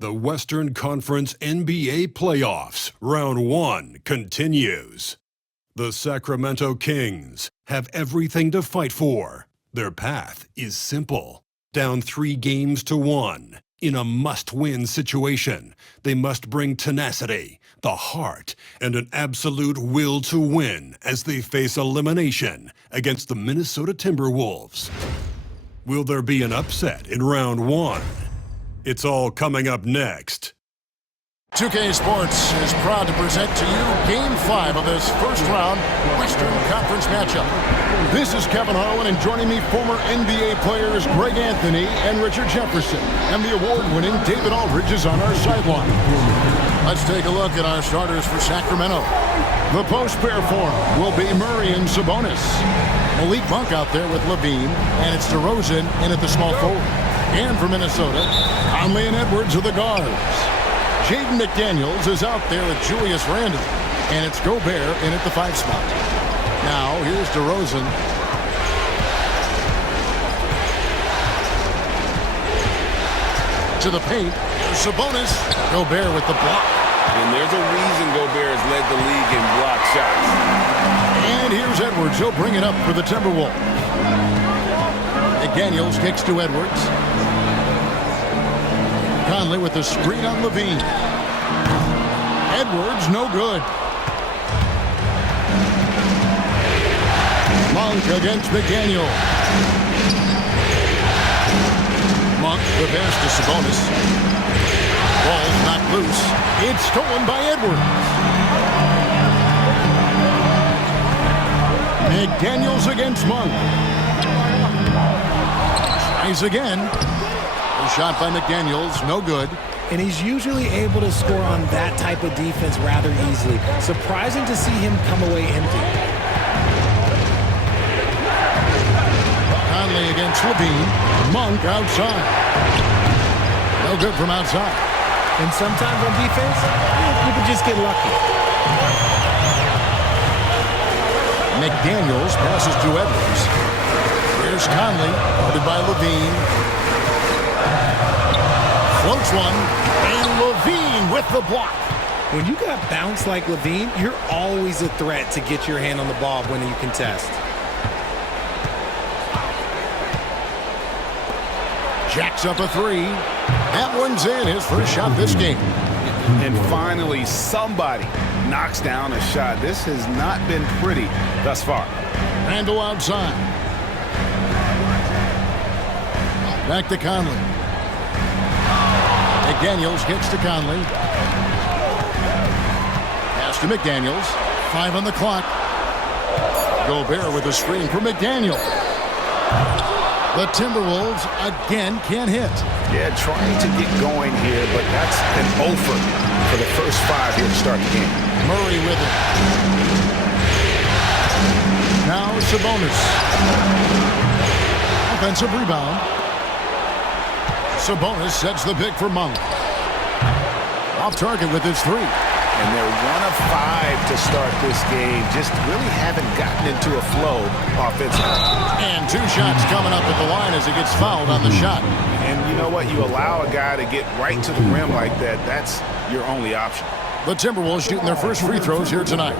The Western Conference NBA Playoffs, Round 1 continues. The Sacramento Kings have everything to fight for. Their path is simple. Down 3-1 in a must-win situation, they must bring tenacity, the heart, and an absolute will to win as they face elimination against the Minnesota Timberwolves. Will there be an upset in Round 1? It's all coming up next. 2K Sports is proud to present to you Game 5 of this first-round Western Conference matchup. This is Kevin Harlan, and joining me, former NBA players Greg Anthony and Richard Jefferson. And the award-winning David Aldridge is on our sideline. Let's take a look at our starters for Sacramento. The post-pair form will be Murray and Sabonis. Malik Monk out there with Levine, and it's DeRozan in at the small forward. And for Minnesota, Conley and Edwards are the guards. Jaden McDaniels is out there with Julius Randle, and it's Gobert in at the 5 spot. Now, here's DeRozan. To the paint, here's Sabonis. Gobert with the block. And there's a reason Gobert has led the league in block shots. And here's Edwards. He'll bring it up for the Timberwolves. McDaniels kicks to Edwards. Conley with the screen on Levine. Edwards, no good. Monk against McDaniel. Monk, the pass to Sabonis. Ball's knocked loose. It's stolen by Edwards. McDaniels against Monk. Tries again. A shot by McDaniels, no good. And he's usually able to score on that type of defense rather easily. Surprising to see him come away empty. Conley against Levine. Monk outside. No good from outside. And sometimes on defense, people just get lucky. McDaniels passes to Edwards. Here's Conley, guarded by Levine. Floats one, and Levine with the block. When you got bounce like Levine, you're always a threat to get your hand on the ball when you contest. Jacks up a 3. That one's in, his first shot this game. And finally, somebody knocks down a shot. This has not been pretty thus far. Randle outside. Back to Conley. McDaniels gets to Conley. Pass to McDaniels. 5 on the clock. Gobert with a screen for McDaniel. The Timberwolves again can't hit. Yeah, trying to get going here, but that's an offer for the first 5 here to start the game. Murray with it. Now Sabonis. Offensive rebound. Sabonis sets the pick for Monk. Off target with his 3. And they're 1 of 5 to start this game. Just really haven't gotten into a flow offensively. And 2 shots coming up at the line as he gets fouled on the shot. And you know what? You allow a guy to get right to the rim like that. That's your only option. The Timberwolves shooting their first free throws here tonight.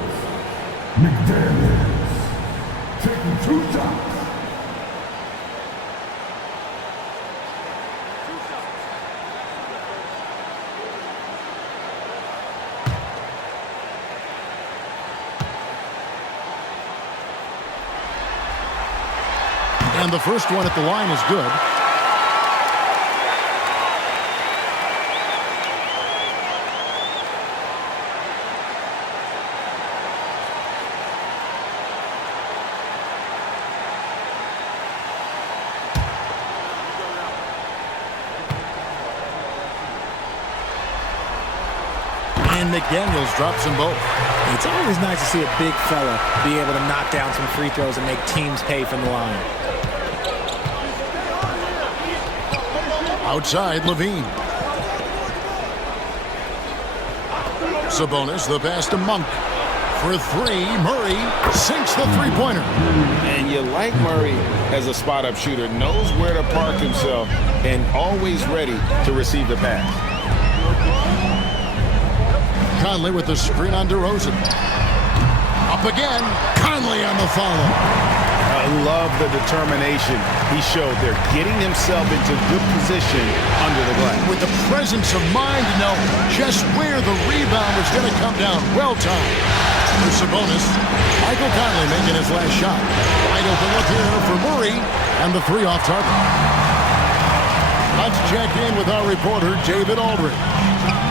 McDaniels taking 2 shots. And the first one at the line is good. And McDaniels drops them both. It's always nice to see a big fella be able to knock down some free throws and make teams pay from the line. Outside, Levine. Sabonis, the pass to Monk. For 3, Murray sinks the three-pointer. And you like Murray as a spot-up shooter. Knows where to park himself and always ready to receive the pass. Conley with the screen on DeRozan. Up again. Conley on the follow. I love the determination he showed there, getting himself into good position under the glass. With the presence of mind to know just where the rebound was going to come down. Well timed. For Sabonis, Michael Conley making his last shot. Wide open look here for Murray, and the three off target. Let's check in with our reporter, David Aldridge.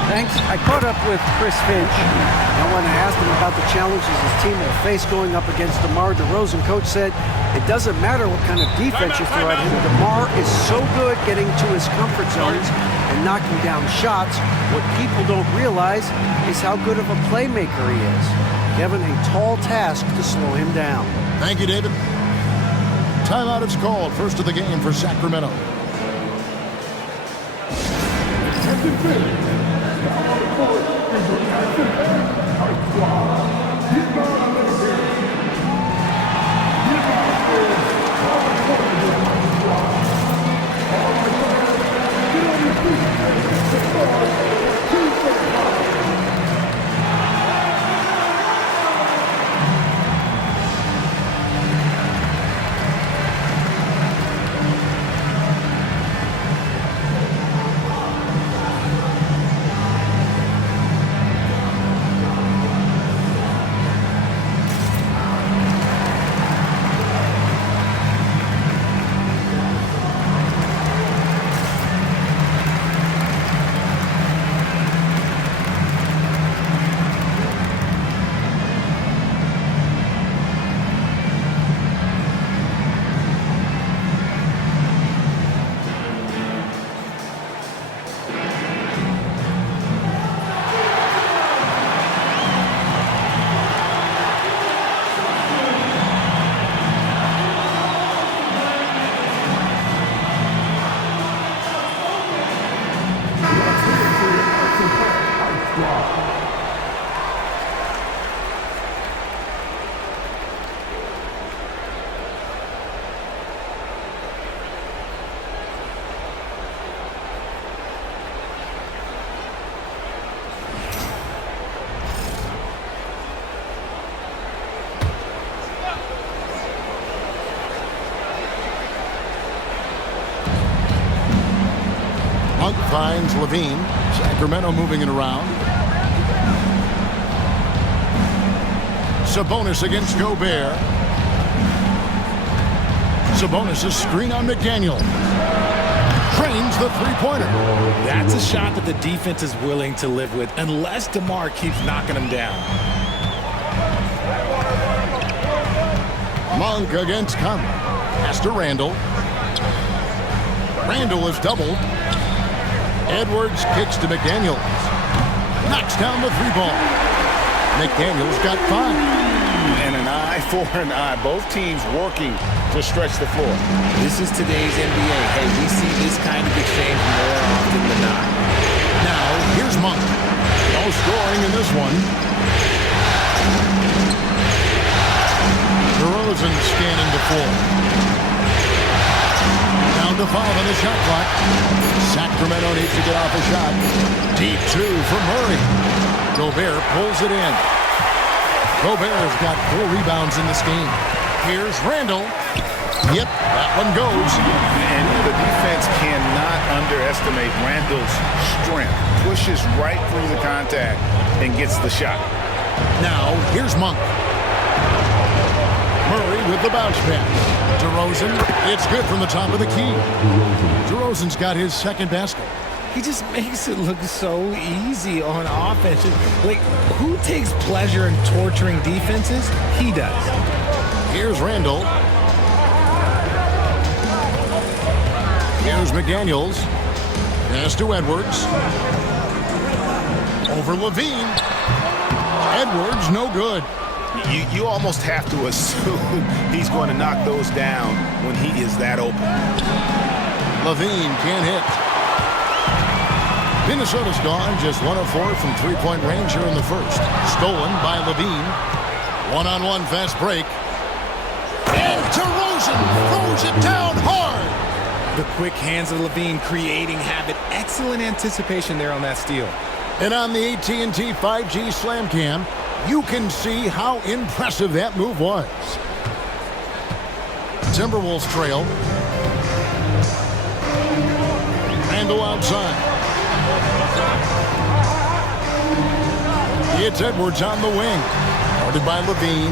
Thanks. I caught up with Chris Finch. I want to ask him about the challenges his team will face going up against DeMar DeRozan. Coach said it doesn't matter what kind of defense you throw at him. DeMar is so good getting to his comfort zones and knocking down shots. What people don't realize is how good of a playmaker he is. Given a tall task to slow him down. Thank you, David. Timeout is called. First of the game for Sacramento. Finds Levine. Sacramento moving it around. Sabonis against Gobert. Sabonis' screen on McDaniel. Trains the three-pointer. That's a shot that the defense is willing to live with unless DeMar keeps knocking him down. Monk against Conley. Pass to Randall. Randall is doubled. Edwards kicks to McDaniels. Knocks down the three ball. McDaniels got 5. And an eye for an eye. Both teams working to stretch the floor. This is today's NBA. Hey, we see this kind of exchange more often than not. Now, here's Monk. No scoring in this one. DeRozan scanning the floor. Down to 5 on the shot clock. Sacramento needs to get off a shot. Deep 2 for Murray. Gobert pulls it in. Gobert's got 4 rebounds in this game. Here's Randall. Yep, that one goes. And the defense cannot underestimate Randall's strength. Pushes right through the contact and gets the shot. Now, here's Monk. Murray with the bounce pass. DeRozan, it's good from the top of the key. DeRozan's got his second basket. He just makes it look so easy on offense. Like, who takes pleasure in torturing defenses? He does. Here's Randall. Here's McDaniels. Pass to Edwards. Over Levine. Edwards, no good. You almost have to assume he's going to knock those down when he is that open. Levine can't hit. Minnesota's gone just 1 of 4 from three-point range here in the first. Stolen by Levine. One-on-one fast break. And DeRozan throws it down hard. The quick hands of Levine creating habit. Excellent anticipation there on that steal. And on the AT&T 5G Slam Cam, you can see how impressive that move was. Timberwolves trail. Randle outside. It's Edwards on the wing. Guarded by Levine.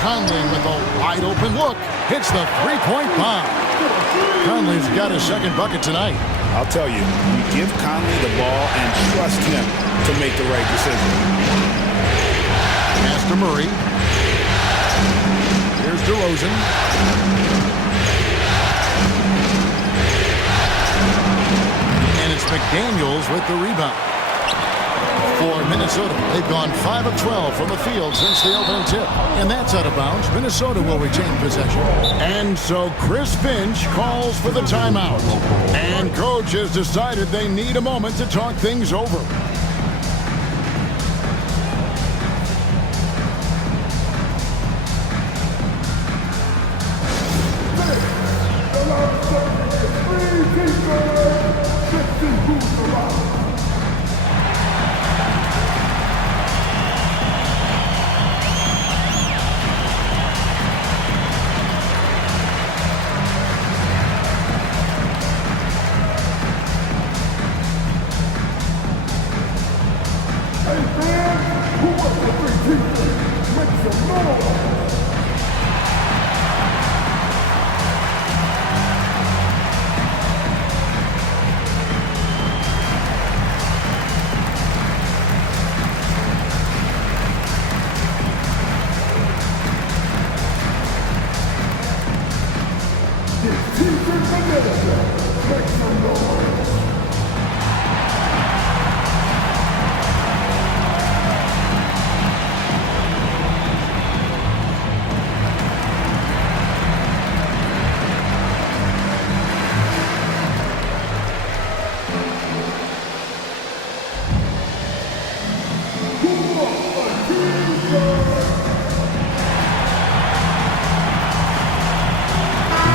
Conley with a wide open look. Hits the three-point bomb. Conley's got his second bucket tonight. I'll tell you, give Conley the ball and trust him to make the right decision. Pass to Murray. Here's DeRozan. And it's McDaniels with the rebound. For Minnesota, they've gone 5 of 12 from the field since the opening tip. And that's out of bounds. Minnesota will retain possession. And so Chris Finch calls for the timeout. And coach has decided they need a moment to talk things over.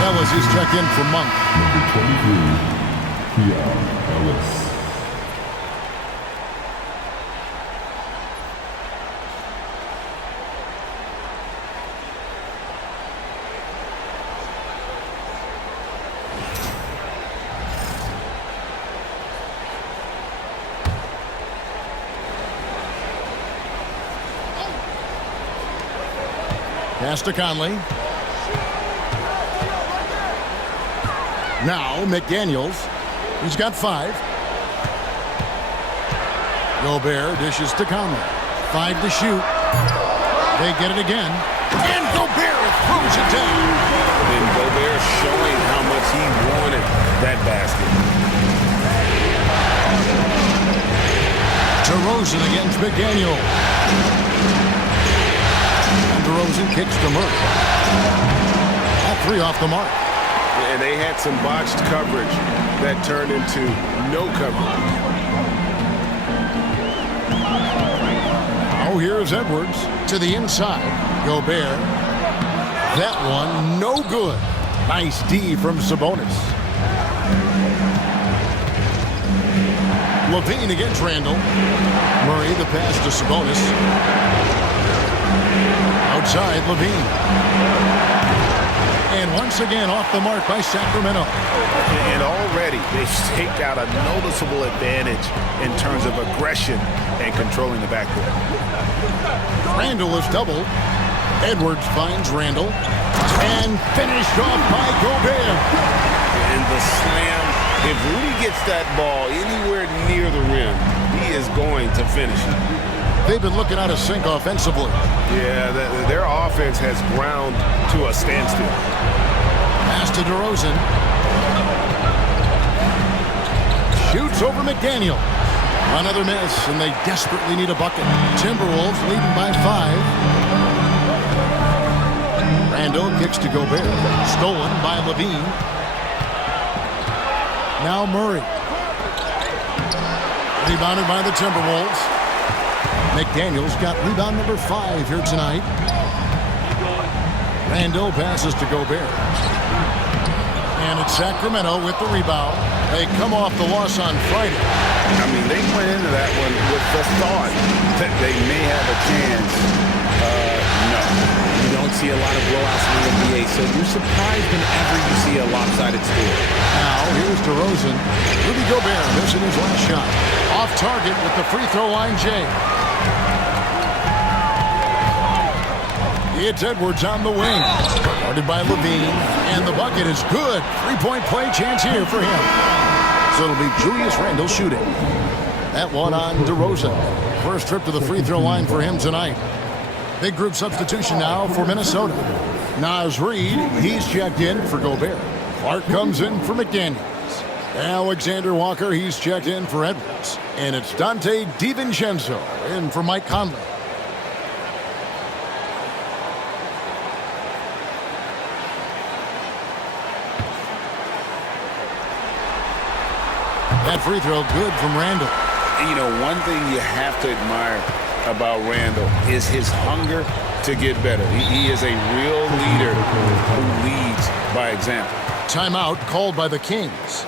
Ellis is checked in for Monk. Number 23, Keon Ellis. Pass to Conley. Now McDaniels. He's got 5. Gobert dishes to Conley. 5 to shoot. They get it again. And Gobert throws it down. And Gobert showing how much he wanted that basket. DeRozan against McDaniel. And DeRozan kicks to Murray. All 3 off the mark. And they had some botched coverage that turned into no coverage. Oh, here's Edwards to the inside. Gobert. That one no good. Nice D from Sabonis. Levine against Randle. Murray the pass to Sabonis. Outside Levine. And once again off the mark by Sacramento. And already they've staked out a noticeable advantage in terms of aggression and controlling the backcourt. Randle is doubled. Edwards finds Randle. And finished off by Gobert. And the slam, if Rudy gets that ball anywhere near the rim, he is going to finish it. They've been looking out of sync offensively. Yeah, their offense has ground to a standstill. Pass to DeRozan. Shoots over McDaniel. Another miss, and they desperately need a bucket. Timberwolves leading by 5. Randle kicks to Gobert. Stolen by Levine. Now Murray. Rebounded by the Timberwolves. McDaniels got rebound number 5 here tonight. Randle passes to Gobert. And it's Sacramento with the rebound. They come off the loss on Friday. I mean, they went into that one with the thought that they may have a chance. No. You don't see a lot of blowouts in the NBA, so you're surprised whenever you see a lopsided score. Now, here's DeRozan. Rudy Gobert missing his last shot. Off target with the free throw line, Jay. It's Edwards on the wing. Guarded by Levine. And the bucket is good. Three-point play chance here for him. So it'll be Julius Randle shooting. That one on DeRozan. First trip to the free throw line for him tonight. Big group substitution now for Minnesota. Naz Reid, he's checked in for Gobert. Clark comes in for McDaniels. Alexander Walker, he's checked in for Edwards. And it's Dante DiVincenzo in for Mike Conley. That free throw good from Randle. And, you know, one thing you have to admire about Randle is his hunger to get better. He is a real leader who leads by example. Timeout called by the Kings.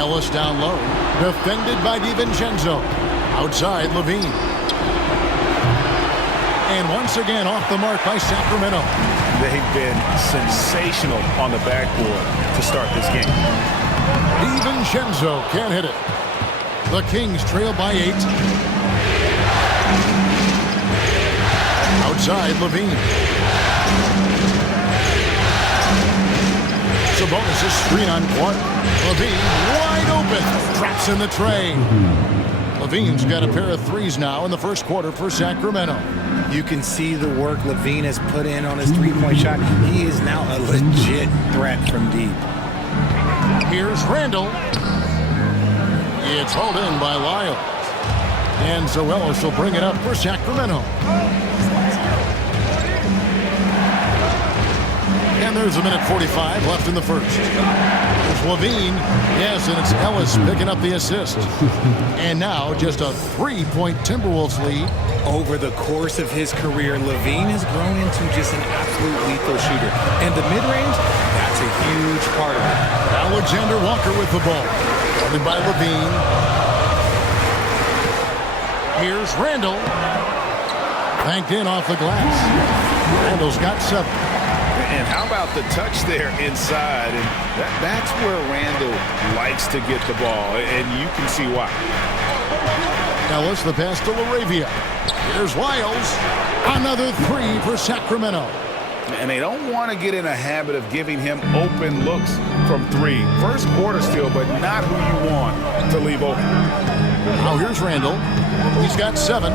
Ellis down low. Defended by DiVincenzo. Outside, Levine. And once again off the mark by Sacramento. They've been sensational on the backboard to start this game. DiVincenzo can't hit it. The Kings trail by 8. Outside, Levine. Sabonis' screen on Clark. Levine wide open. Traps in the tray. Levine's got a pair of threes now in the first quarter for Sacramento. You can see the work Levine has put in on his three-point shot. He is now a legit threat from deep. Here's Randle. It's hauled in by Lyles. And Zoelos will bring it up for Sacramento. And there's a minute 45 left in the first. There's Levine. Yes, and it's Ellis picking up the assist. And now just a three-point Timberwolves lead. Over the course of his career, Levine has grown into just an absolute lethal shooter. And the mid-range, that's a huge part of it. Alexander Walker with the ball. Guarded by Levine. Here's Randle. Banked in off the glass. Randle's got 7. And how about the touch there inside? And that's where Randle likes to get the ball, and you can see why. Ellis, the pass to LaRavia. Here's Lyles. Another 3 for Sacramento. And they don't want to get in a habit of giving him open looks from 3. First quarter still, but not who you want to leave open. Now here's Randle. He's got 7.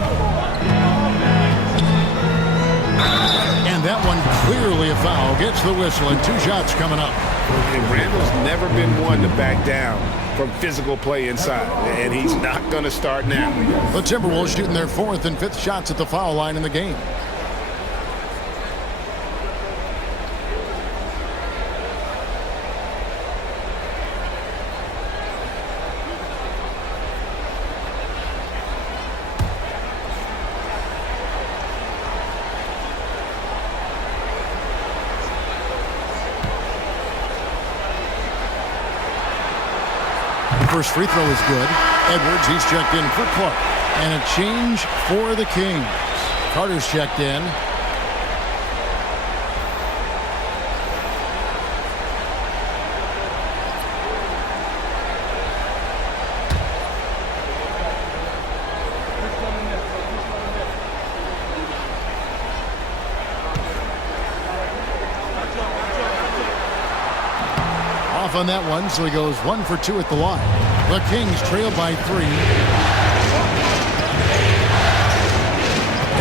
And that one Clearly a foul. Gets the whistle, and 2 shots coming up. And Randall's never been one to back down from physical play inside, and he's not going to start now. The Timberwolves shooting their 4th and 5th shots at the foul line in the game. First free throw is good. Edwards, he's checked in for Clark. And a change for the Kings. Carter's checked in. Off on that one, so he goes 1 for 2 at the line. The Kings trail by 3.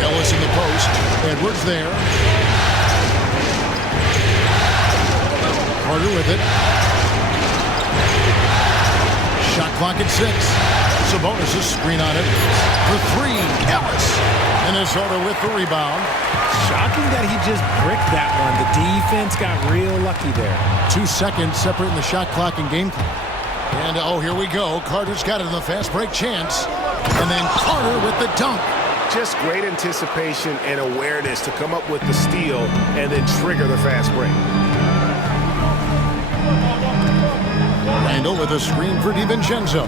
Ellis in the post. Edwards there. Carter with it. Shot clock at 6. Sabonis' screen on it. For 3. Ellis. Minnesota with the rebound. Shocking that he just bricked that one. The defense got real lucky there. 2 seconds separating the shot clock and game clock. And, oh, here we go. Carter's got it in the fast break chance. And then Carter with the dunk. Just great anticipation and awareness to come up with the steal and then trigger the fast break. Randall with a screen for DiVincenzo.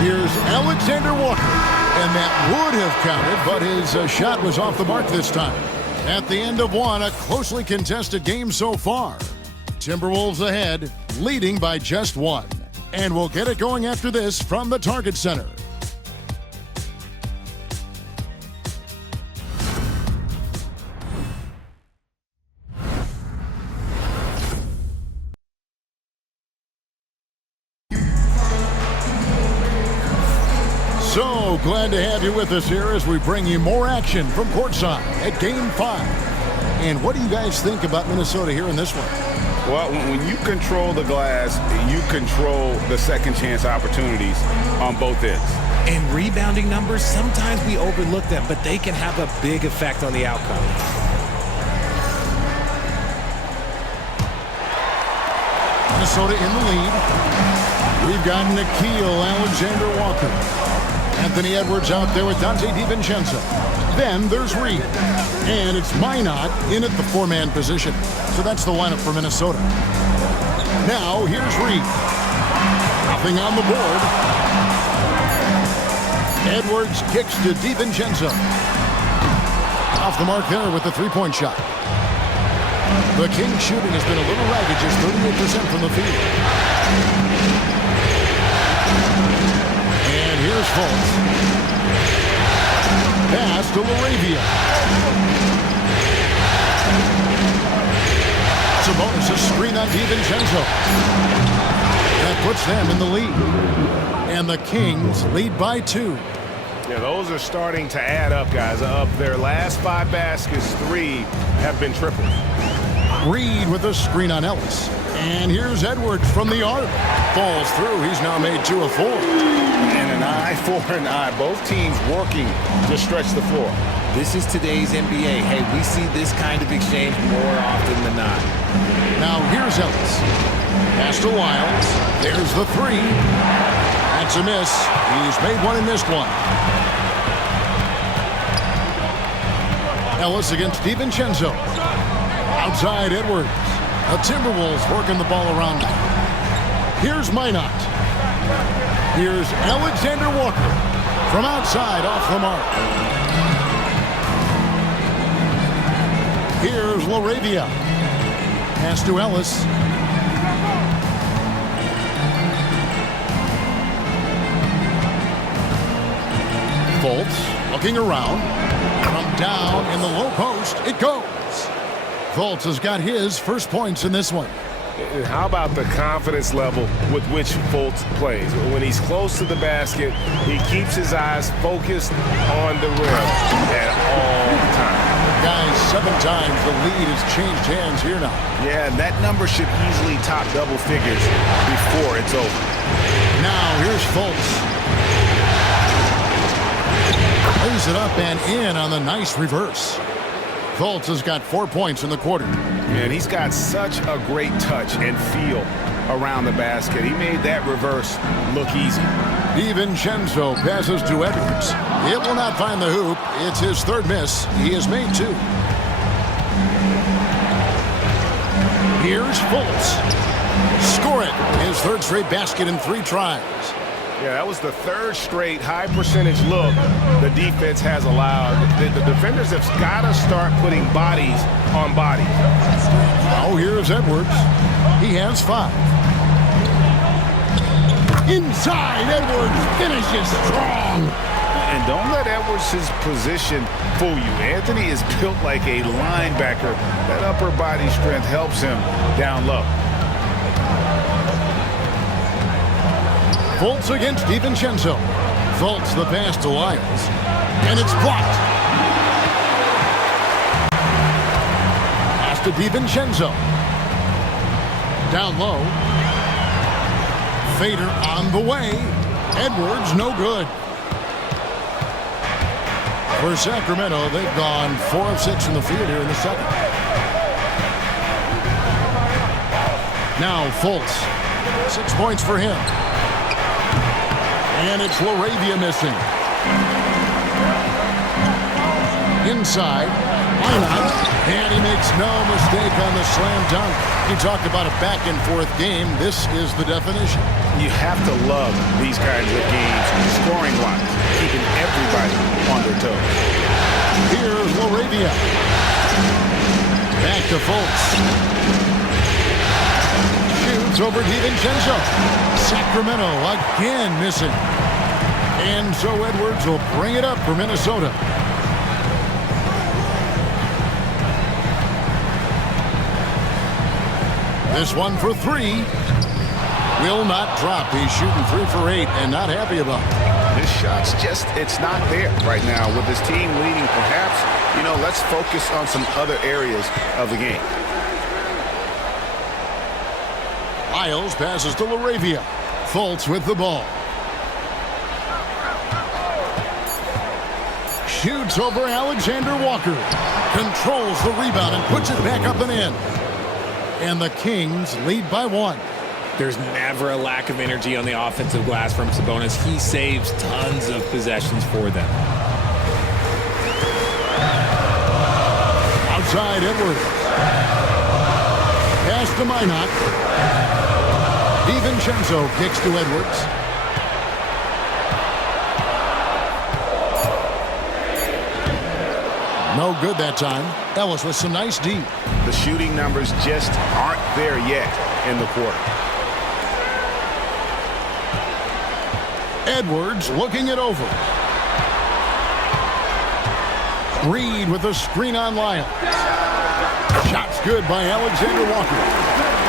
Here's Alexander Walker. And that would have counted, but his shot was off the mark this time. At the end of one, a closely contested game so far. Timberwolves ahead, leading by just 1. And we'll get it going after this from the Target Center. So glad to have you with us here as we bring you more action from courtside at Game 5. And what do you guys think about Minnesota here in this one? Well, when you control the glass, you control the second chance opportunities on both ends. And rebounding numbers, sometimes we overlook them, but they can have a big effect on the outcome. Minnesota in the lead. We've got Nickeil Alexander-Walker. Anthony Edwards out there with Donte DiVincenzo. Then there's Reed. And it's Minot in at the 4-man position. So that's the lineup for Minnesota. Now here's Reed. Nothing on the board. Edwards kicks to DiVincenzo. Off the mark there with the 3-point shot. The Kings shooting has been a little ragged, just 38% from the field. Here's Fultz. Pass to LaRavia. Sabonis' screen on DiVincenzo. That puts them in the lead. And the Kings lead by 2. Yeah, those are starting to add up, guys. Of their last 5 baskets, 3 have been tripled. Reed with a screen on Ellis. And here's Edwards from the arc. Falls through. He's now made 2 of 4. And an eye for an eye. Both teams working to stretch the floor. This is today's NBA. Hey, we see this kind of exchange more often than not. Now here's Ellis. Pass to Wiles. There's the 3. That's a miss. He's made 1 and missed 1. Ellis against DiVincenzo. Outside Edwards. The Timberwolves working the ball around him. Here's Minot. Here's Alexander Walker. From outside off the mark. Here's LaRavia. Pass to Ellis. Fultz looking around. From down in the low post, it goes. Fultz has got his first points in this one. And how about the confidence level with which Fultz plays? When he's close to the basket, he keeps his eyes focused on the rim at all times. 7 times the lead has changed hands here now. Yeah, and that number should easily top double figures before it's over. Now here's Fultz. Lays it up and in on the nice reverse. Fultz has got 4 points in the quarter. Man, he's got such a great touch and feel around the basket. He made that reverse look easy. DiVincenzo passes to Edwards. It will not find the hoop. It's his 3rd miss. He has made 2. Here's Fultz. Score it. His 3rd straight basket in 3 tries. Yeah, that was the 3rd straight high percentage look the defense has allowed. The defenders have got to start putting bodies on bodies. Now here's Edwards. He has 5. Inside, Edwards finishes strong. And don't let Edwards' position fool you. Anthony is built like a linebacker. That upper body strength helps him down low. Fultz against DiVincenzo. Fultz the pass to Lyles. And it's blocked. Pass to DiVincenzo. Down low. Fader on the way. Edwards no good. For Sacramento, they've gone 4 of 6 from the field here in the second. Now Fultz. 6 points for him. And it's LaRavia missing. Inside. Why not? And he makes no mistake on the slam dunk. You talk about a back-and-forth game. This is the definition. You have to love these kinds of games, scoring-wise, keeping everybody on their toes. Here's LaRavia. Back to Fultz. Shoots over DiVincenzo. Sacramento again missing. And so Edwards will bring it up for Minnesota. This one for 3. Will not drop. He's shooting 3 for 8 and not happy about it. This shot's just, it's not there right now. With his team leading, perhaps, let's focus on some other areas of the game. Lyles passes to LaRavia. Fultz with the ball. Shoots over Alexander Walker. Controls the rebound and puts it back up and in. And the Kings lead by 1. There's never a lack of energy on the offensive glass from Sabonis. He saves tons of possessions for them. Outside Edwards. Pass to Minot. DiVincenzo kicks to Edwards. No good that time. Ellis with some nice D. The shooting numbers just aren't there yet in the quarter. Edwards looking it over. Reed with a screen on Lyles. Shot's good by Alexander Walker.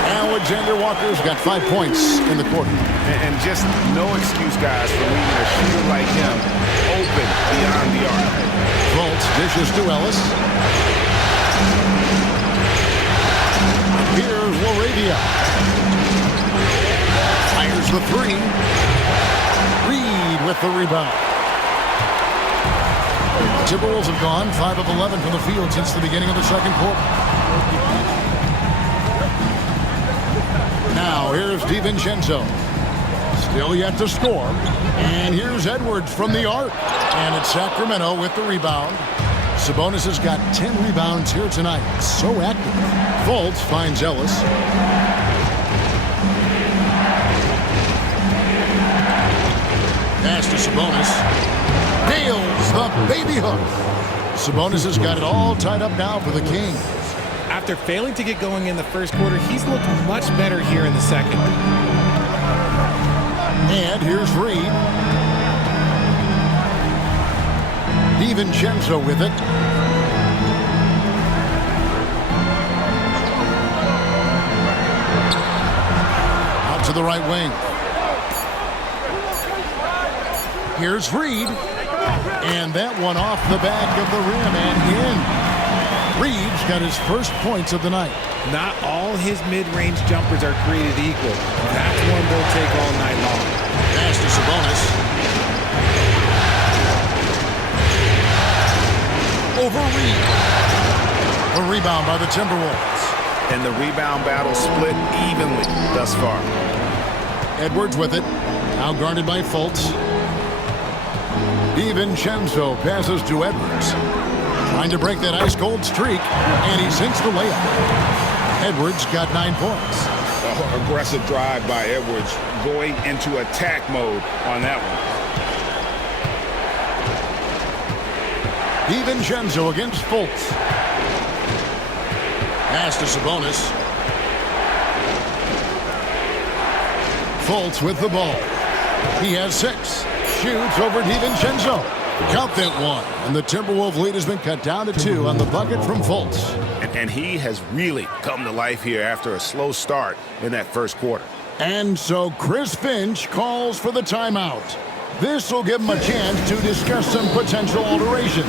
Alexander Walker's got 5 points in the quarter. And just no excuse, guys, for leaving a shooter like him open beyond the arc. Fultz dishes to Ellis. Here's LaRavia. Fires the 3. Reed with the rebound. The Timberwolves have gone 5 of 11 from the field since the beginning of the second quarter. Now here's DiVincenzo. Still yet to score. And here's Edwards from the arc. And it's Sacramento with the rebound. Sabonis has got 10 rebounds here tonight. So active. Fultz finds Ellis. Pass to Sabonis. Nails the baby hook. Sabonis has got it all tied up now for the Kings. After failing to get going in the first quarter, he's looked much better here in the second. And here's Reed. DiVincenzo with it. Out to the right wing. Here's Reed. And that one off the back of the rim and in. Reed got his first points of the night. Not all his mid-range jumpers are created equal. That's one they'll take all night long. Pass to Sabonis. Over Reed. A rebound by the Timberwolves. And the rebound battle split evenly thus far. Edwards with it. Now guarded by Fultz. DiVincenzo passes to Edwards. Trying to break that ice-cold streak, and he sinks the layup. Edwards got 9 points. Oh, aggressive drive by Edwards, going into attack mode on that one. DiVincenzo against Fultz. Pass to Sabonis. Fultz with the ball. He has 6. Shoots over DiVincenzo. Count that one. And the Timberwolves lead has been cut down to 2 on the bucket from Fultz. And he has really come to life here after a slow start in that first quarter. And so Chris Finch calls for the timeout. This will give him a chance to discuss some potential alterations.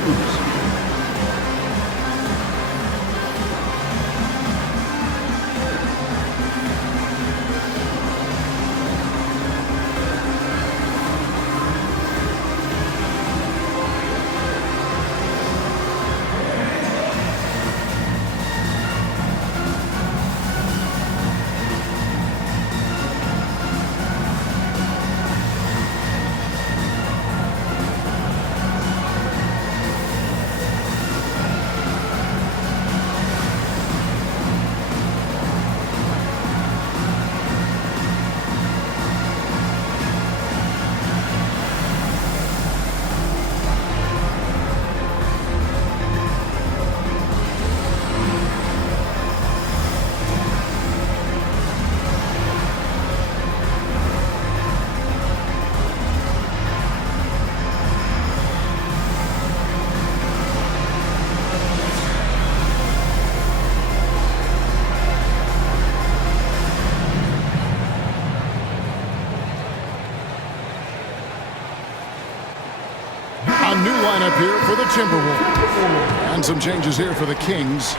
New lineup here for the Timberwolves. And some changes here for the Kings.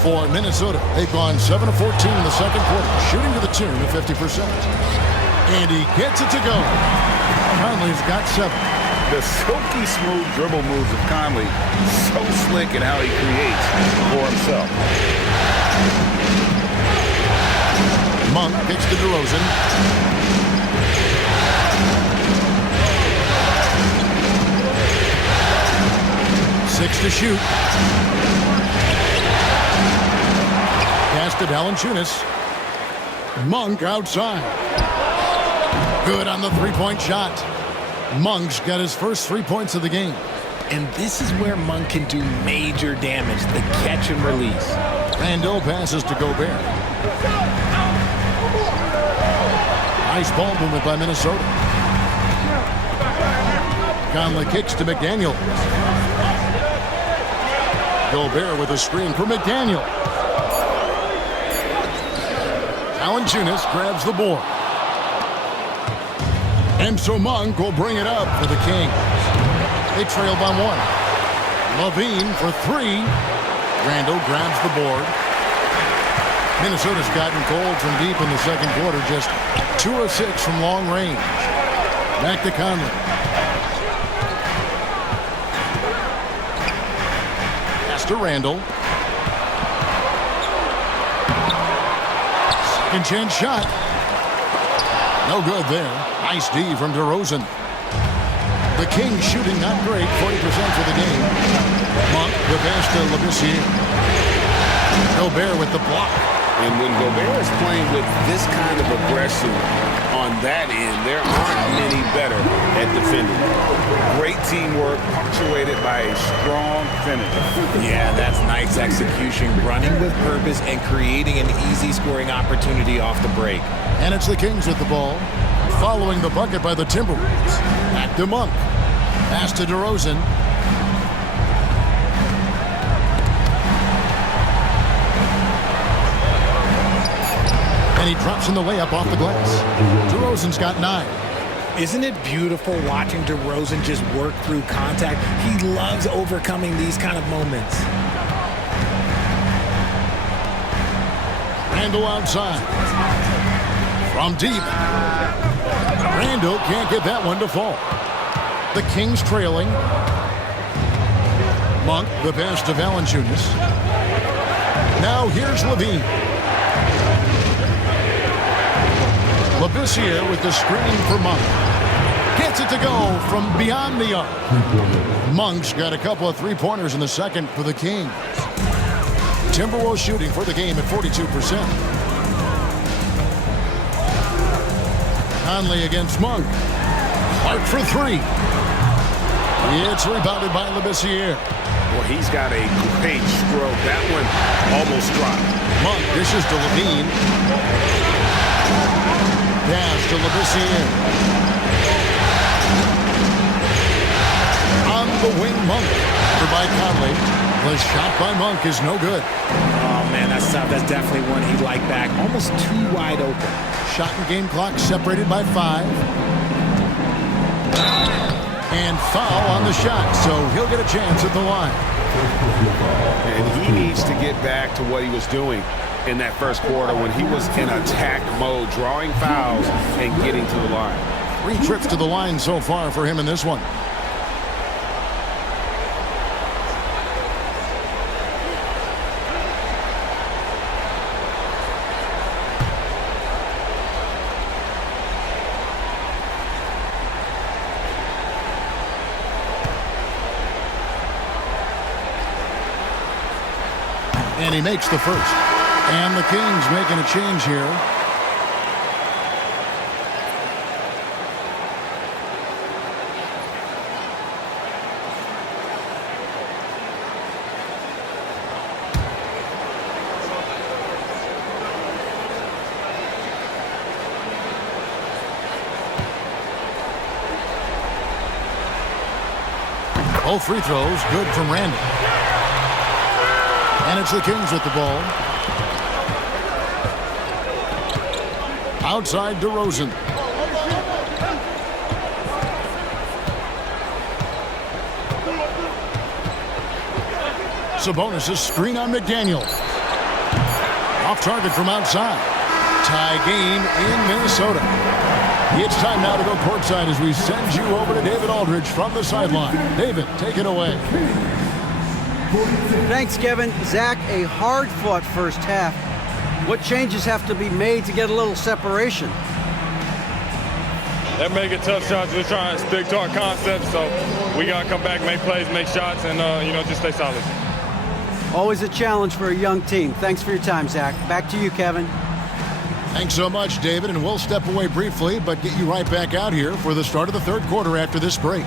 For Minnesota, they've gone 7 of 14 in the second quarter, shooting to the tune of 50%. And he gets it to go. Conley's got 7. The silky smooth dribble moves of Conley, so slick in how he creates for himself. Monk kicks to DeRozan. Six to shoot. Pass to Valanciunas. Monk outside. Good on the three-point shot. Monk's got his first 3 points of the game. And this is where Monk can do major damage, the catch and release. Randall passes to Gobert. Nice ball movement by Minnesota. Conley kicks to McDaniel. Gobert with a screen for McDaniel. Valanciunas grabs the board. And so Monk will bring it up for the Kings. They trail by 1. Levine for 3. Randall grabs the board. Minnesota's gotten cold from deep in the second quarter, just 2 of 6 from long range. Back to Conley. Pass to Randall. Second chance shot. No good there. Nice D from DeRozan. The Kings shooting not great, 40% for the game. Monk, the pass to Labissiere. Gobert with the block. And when Gobert is playing with this kind of aggression on that end, there aren't many better at defending. Great teamwork, punctuated by a strong finish. Yeah, that's nice execution, running with purpose and creating an easy scoring opportunity off the break. And it's the Kings with the ball, following the bucket by the Timberwolves. Back to Monk. Pass to DeRozan. And he drops in the layup off the glass. DeRozan's got 9. Isn't it beautiful watching DeRozan just work through contact? He loves overcoming these kind of moments. Randle outside. From deep. Randle can't get that one to fall. The Kings trailing. Monk, the pass to Valanciunas. Now here's Levine. Labissiere with the screen for Monk. Gets it to go from beyond the arc. Monk's got a couple of three-pointers in the second for the Kings. Timberwolves shooting for the game at 42%. Conley against Monk. Clark for 3. It's rebounded by Labissiere. Well, he's got a great stroke. That one almost dropped. Monk dishes to Levine. Pass to Labissiere. On the wing, Monk. For by Conley. The shot by Monk is no good. Oh, man, that's tough. That's definitely one he'd like back. Almost too wide open. Shot and game clock separated by 5. And foul on the shot, so he'll get a chance at the line. And he needs to get back to what he was doing in that first quarter when he was in attack mode, drawing fouls and getting to the line. 3 trips to the line so far for him in this one. And he makes the first. And the Kings making a change here. Both free throws good from Randle. And it's the Kings with the ball. Outside DeRozan. Sabonis' screen on McDaniel. Off target from outside. Tie game in Minnesota. It's time now to go courtside as we send you over to David Aldridge from the sideline. David, take it away. Thanks, Kevin. Zach, a hard-fought first half. What changes have to be made to get a little separation? They're making tough shots. We're trying to stick to our concept, so we got to come back, make plays, make shots, and, just stay solid. Always a challenge for a young team. Thanks for your time, Zach. Back to you, Kevin. Thanks so much, David, and we'll step away briefly, but get you right back out here for the start of the third quarter after this break.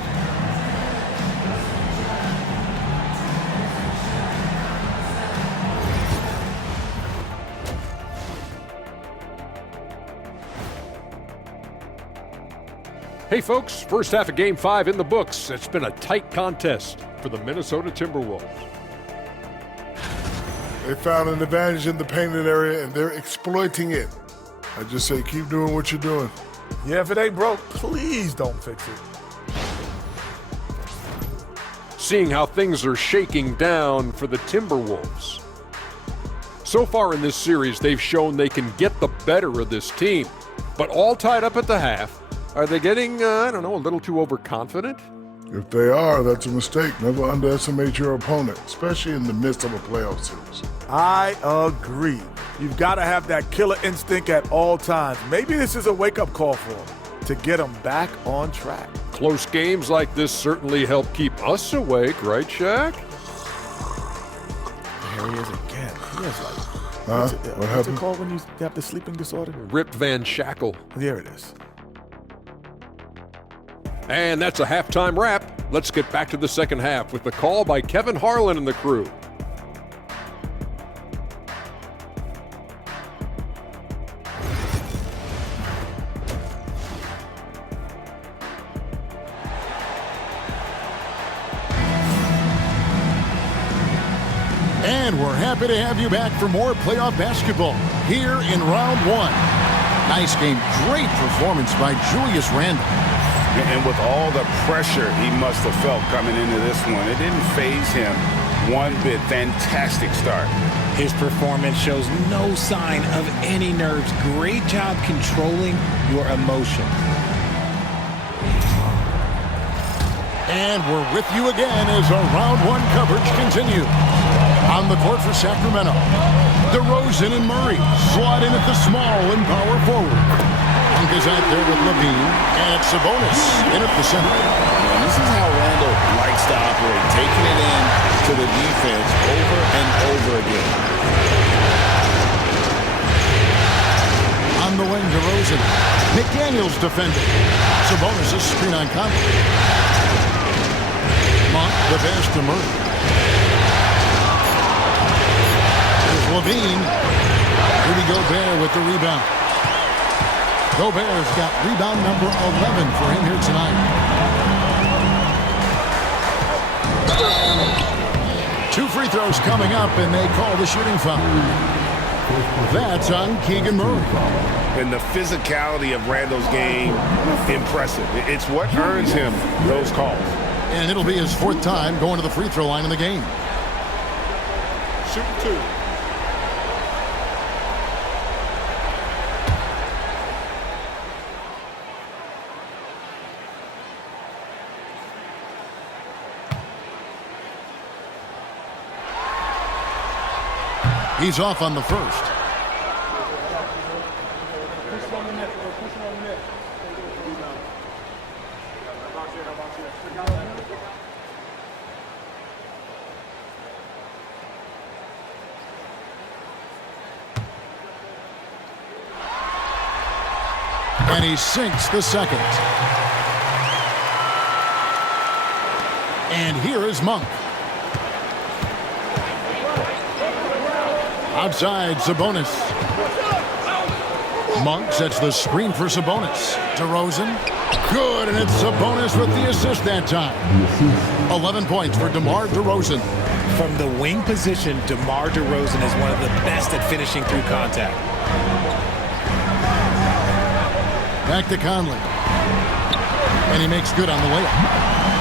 Hey folks, first half of Game 5 in the books. It's been a tight contest for the Minnesota Timberwolves. They found an advantage in the painted area, and they're exploiting it. I just say keep doing what you're doing. Yeah, if it ain't broke, please don't fix it. Seeing how things are shaking down for the Timberwolves. So far in this series, they've shown they can get the better of this team, but all tied up at the half. Are they getting, a little too overconfident? If they are, that's a mistake. Never underestimate your opponent, especially in the midst of a playoff series. I agree. You've got to have that killer instinct at all times. Maybe this is a wake-up call for them to get them back on track. Close games like this certainly help keep us awake, right, Shaq? There he is again. He has What what's it called when you have the sleeping disorder? Rip Van Shackle. There it is. And that's a halftime wrap. Let's get back to the second half with the call by Kevin Harlan and the crew. And we're happy to have you back for more playoff basketball here in round one. Nice game. Great performance by Julius Randle. And with all the pressure he must have felt coming into this one, it didn't faze him one bit. Fantastic start. His performance shows no sign of any nerves. Great job controlling your emotion. And we're with you again as our round one coverage continues. On the court for Sacramento, DeRozan and Murray slot in at the small and power forward. Monk is out there with Levine, and Sabonis in at the center. And this is how Randle likes to operate, taking it in to the defense over and over again. On the wing, DeRozan. McDaniels defending. Sabonis is screen on Conley. Monk, the pass to Murray. Levine. Rudy Gobert with the rebound. Gobert's got rebound number 11 for him here tonight. 2 free throws coming up, and they call the shooting foul. That's on Keegan Murray. And the physicality of Randle's game, impressive. It's what earns him those calls. And it'll be his 4th time going to the free throw line in the game. Shoot 2. He's off on the first. And he sinks the second. And here is Monk. Outside, Sabonis. Monk sets the screen for Sabonis. DeRozan. Good, and it's Sabonis with the assist that time. 11 points for DeMar DeRozan. From the wing position, DeMar DeRozan is one of the best at finishing through contact. Back to Conley. And he makes good on the layup.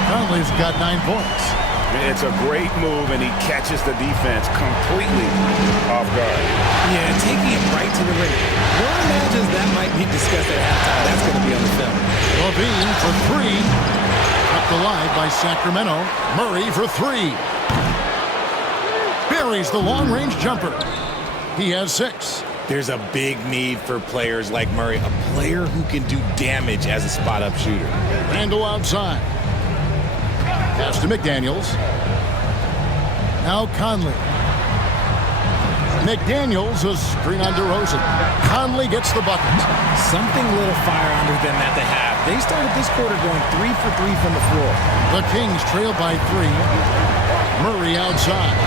Conley's got 9 points. It's a great move, and he catches the defense completely off guard. Yeah, taking it right to the ring. One imagines that might be discussed at halftime. That's going to be on the film. Levine for 3. Up the line by Sacramento. Murray for 3. Buries the long-range jumper. He has 6. There's a big need for players like Murray, a player who can do damage as a spot-up shooter. Randle outside. Pass to McDaniels. Now Conley. McDaniels, a screen on DeRozan. Conley gets the bucket. Something a little fire under them at the half. They started this quarter going 3 for 3 from the floor. The Kings trail by 3. Murray outside.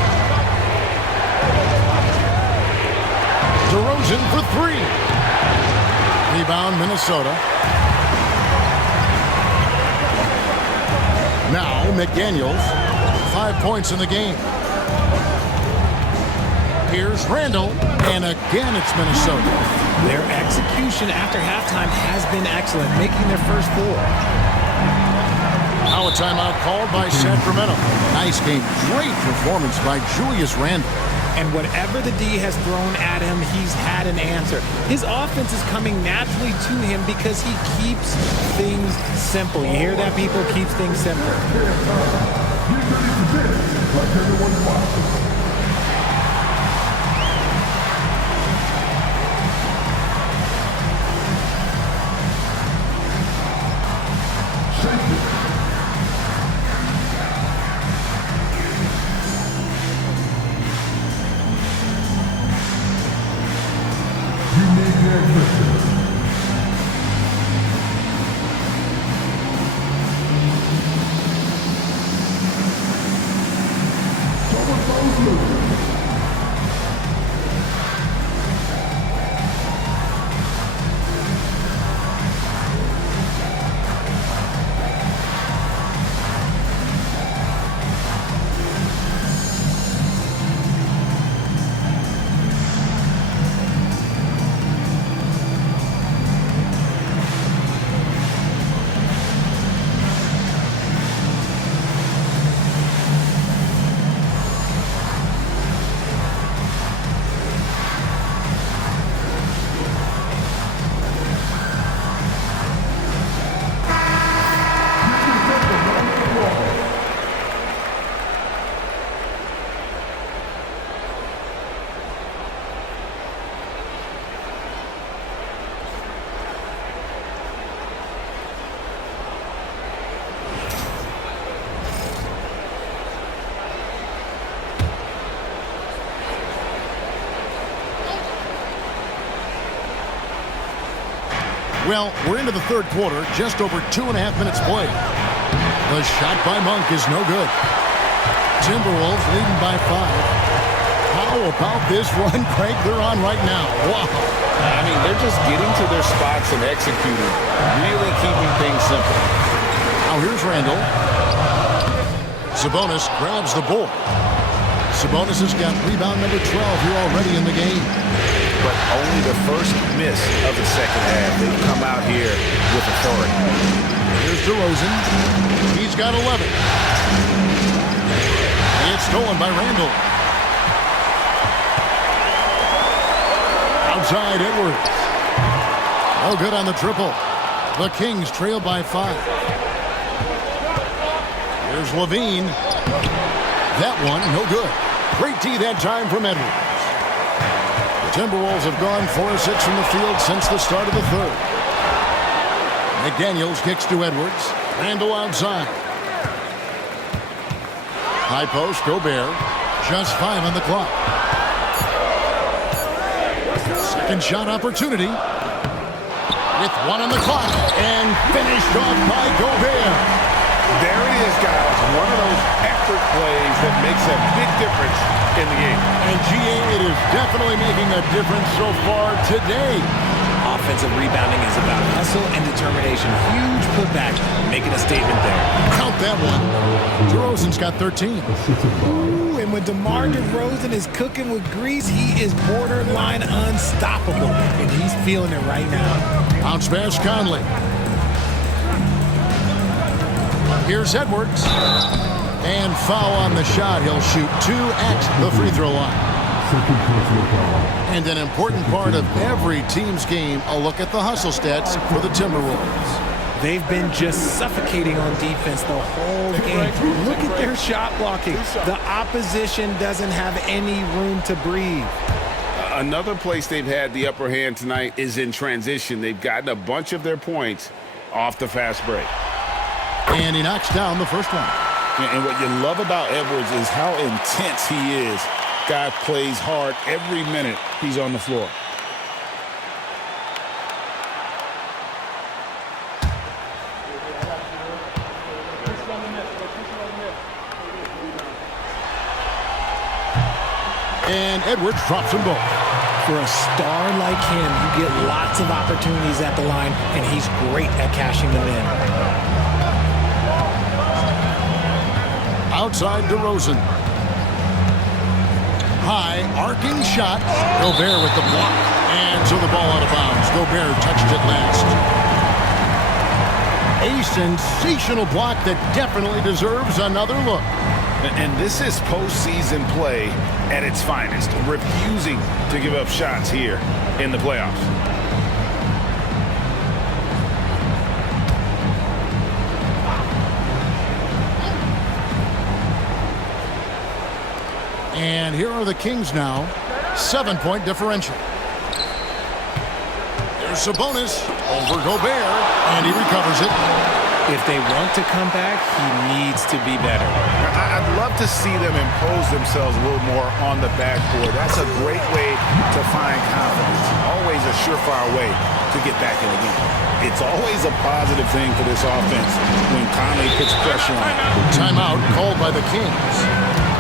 DeRozan for 3. Rebound, Minnesota. Now McDaniels, 5 points in the game. Here's Randle, and again it's Minnesota. Their execution after halftime has been excellent, making their first 4. Now a timeout called by Sacramento. Nice game. Great performance by Julius Randle. And whatever the D has thrown at him, he's had an answer. His offense is coming naturally to him because he keeps things simple. You hear that, people? Keeps things simple. Well, we're into the third quarter, just over 2.5 minutes played. The shot by Monk is no good. Timberwolves leading by 5. How about this run, Craig, they're on right now? Wow. I mean, they're just getting to their spots and executing, really keeping things simple. Now here's Randall. Sabonis grabs the ball. Sabonis has got rebound number 12 here already in the game. But only the first miss of the second half. They've come out here with authority. Here's DeRozan. He's got 11. It's stolen by Randall. Outside Edwards. No good on the triple. The Kings trail by 5. Here's Levine. That one, no good. Great D that time from Edwards. The Timberwolves have gone 4 of 6 from the field since the start of the third. McDaniels kicks to Edwards. Randall outside. High post, Gobert. Just 5 on the clock. Second shot opportunity. With 1 on the clock. And finished off by Gobert. There it is, guys. One of those effort plays that makes a big difference in the game. And GA, it is definitely making a difference so far today. Offensive rebounding is about hustle and determination. Huge putback, making a statement there. Count that one. DeRozan's got 13. Ooh, and when DeMar DeRozan is cooking with grease, he is borderline unstoppable. And he's feeling it right now. Bounce pass, Conley. Here's Edwards. And foul on the shot. He'll shoot 2 at the free throw line. And an important part of every team's game, a look at the hustle stats for the Timberwolves. They've been just suffocating on defense the whole game. Look at their shot blocking. The opposition doesn't have any room to breathe. Another place they've had the upper hand tonight is in transition. They've gotten a bunch of their points off the fast break. And he knocks down the first one. And what you love about Edwards is how intense he is. Guy plays hard every minute he's on the floor. And Edwards drops them both. For a star like him, you get lots of opportunities at the line, and he's great at cashing them in. Outside DeRozan. High, arcing shot. Gobert with the block. And so the ball out of bounds. Gobert touched it last. A sensational block that definitely deserves another look. And this is postseason play at its finest, refusing to give up shots here in the playoffs. And here are the Kings now. 7-point differential. There's Sabonis over Gobert, and he recovers it. If they want to come back, he needs to be better. I'd love to see them impose themselves a little more on the backboard. That's a great way to find confidence. Always a surefire way to get back in the game. It's always a positive thing for this offense when Conley puts pressure on it. Timeout called by the Kings.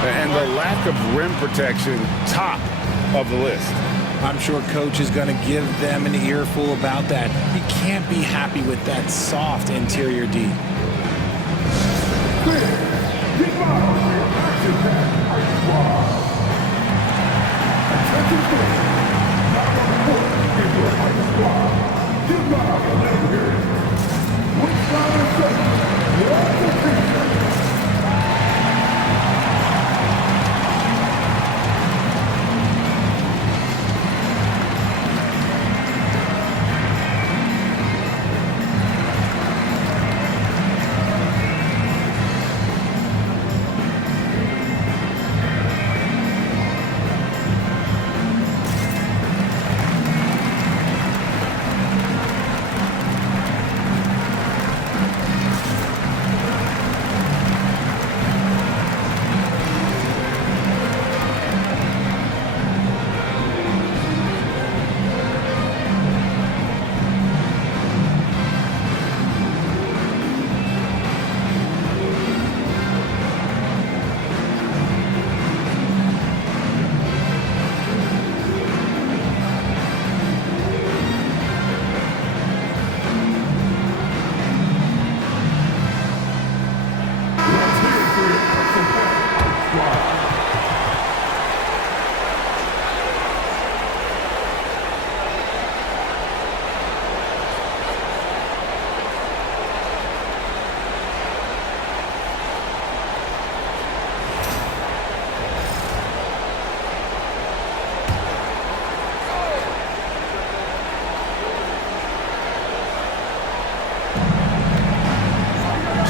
And the lack of rim protection, top of the list. I'm sure Coach is going to give them an earful about that. He can't be happy with that soft interior D.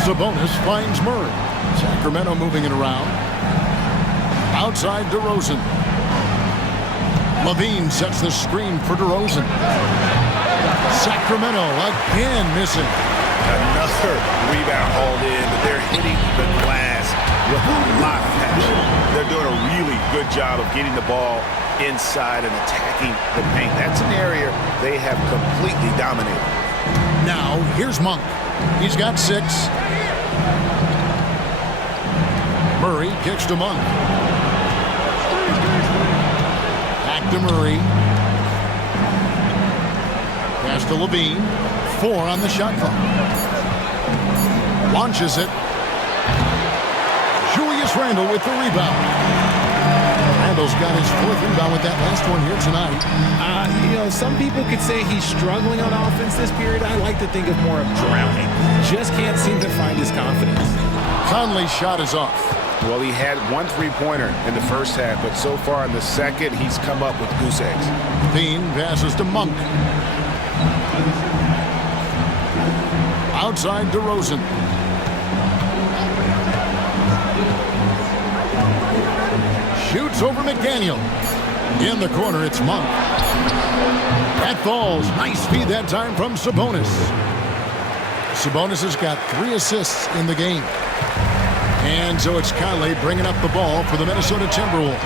Sabonis finds Murray. Sacramento moving it around. Outside DeRozan. Levine sets the screen for DeRozan. Sacramento again missing. Another rebound hauled in, but they're hitting the glass with a lot of passion. They're doing a really good job of getting the ball inside and attacking the paint. That's an area they have completely dominated. Now, here's Monk. He's got 6. Murray kicks to Monk. Back to Murray. Pass to Levine. 4 on the shot clock. Launches it. Julius Randle with the rebound. Randle's got his 4th rebound with that last one here tonight. Some people could say he's struggling on offense this period. I like to think of more of drowning. Just can't seem to find his confidence. Conley's shot is off. Well, he had 1 3-pointer in the first half, but so far in the second, he's come up with goose eggs. Levine passes to Monk. Outside DeRozan. Shoots over McDaniel. In the corner, it's Monk. That falls. Nice feed that time from Sabonis. Sabonis has got 3 assists in the game. And so it's Conley bringing up the ball for the Minnesota Timberwolves.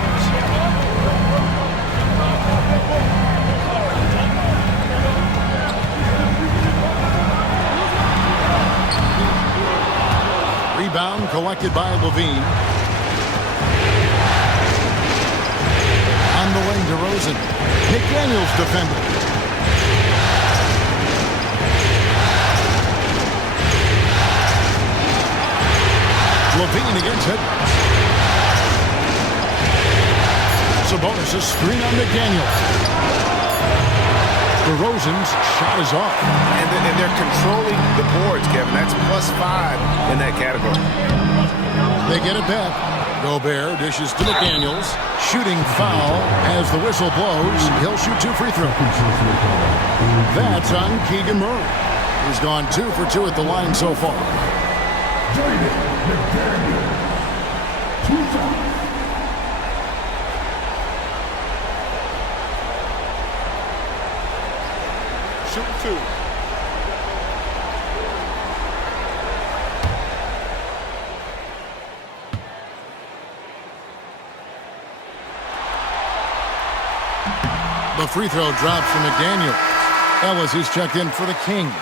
Rebound collected by Levine. On the lane, DeRozan. McDaniels defending. Levine against it. Sabonis' screen on McDaniel. DeRozan's shot is off. And they're controlling the boards, Kevin. That's +5 in that category. They get it back. Gobert dishes to McDaniels. Shooting foul as the whistle blows. He'll shoot 2 free throws. That's on Keegan Murray. He's gone 2 for 2 at the line so far. Shoot 2. The free throw drops from McDaniel. Ellis is checked in for the Kings.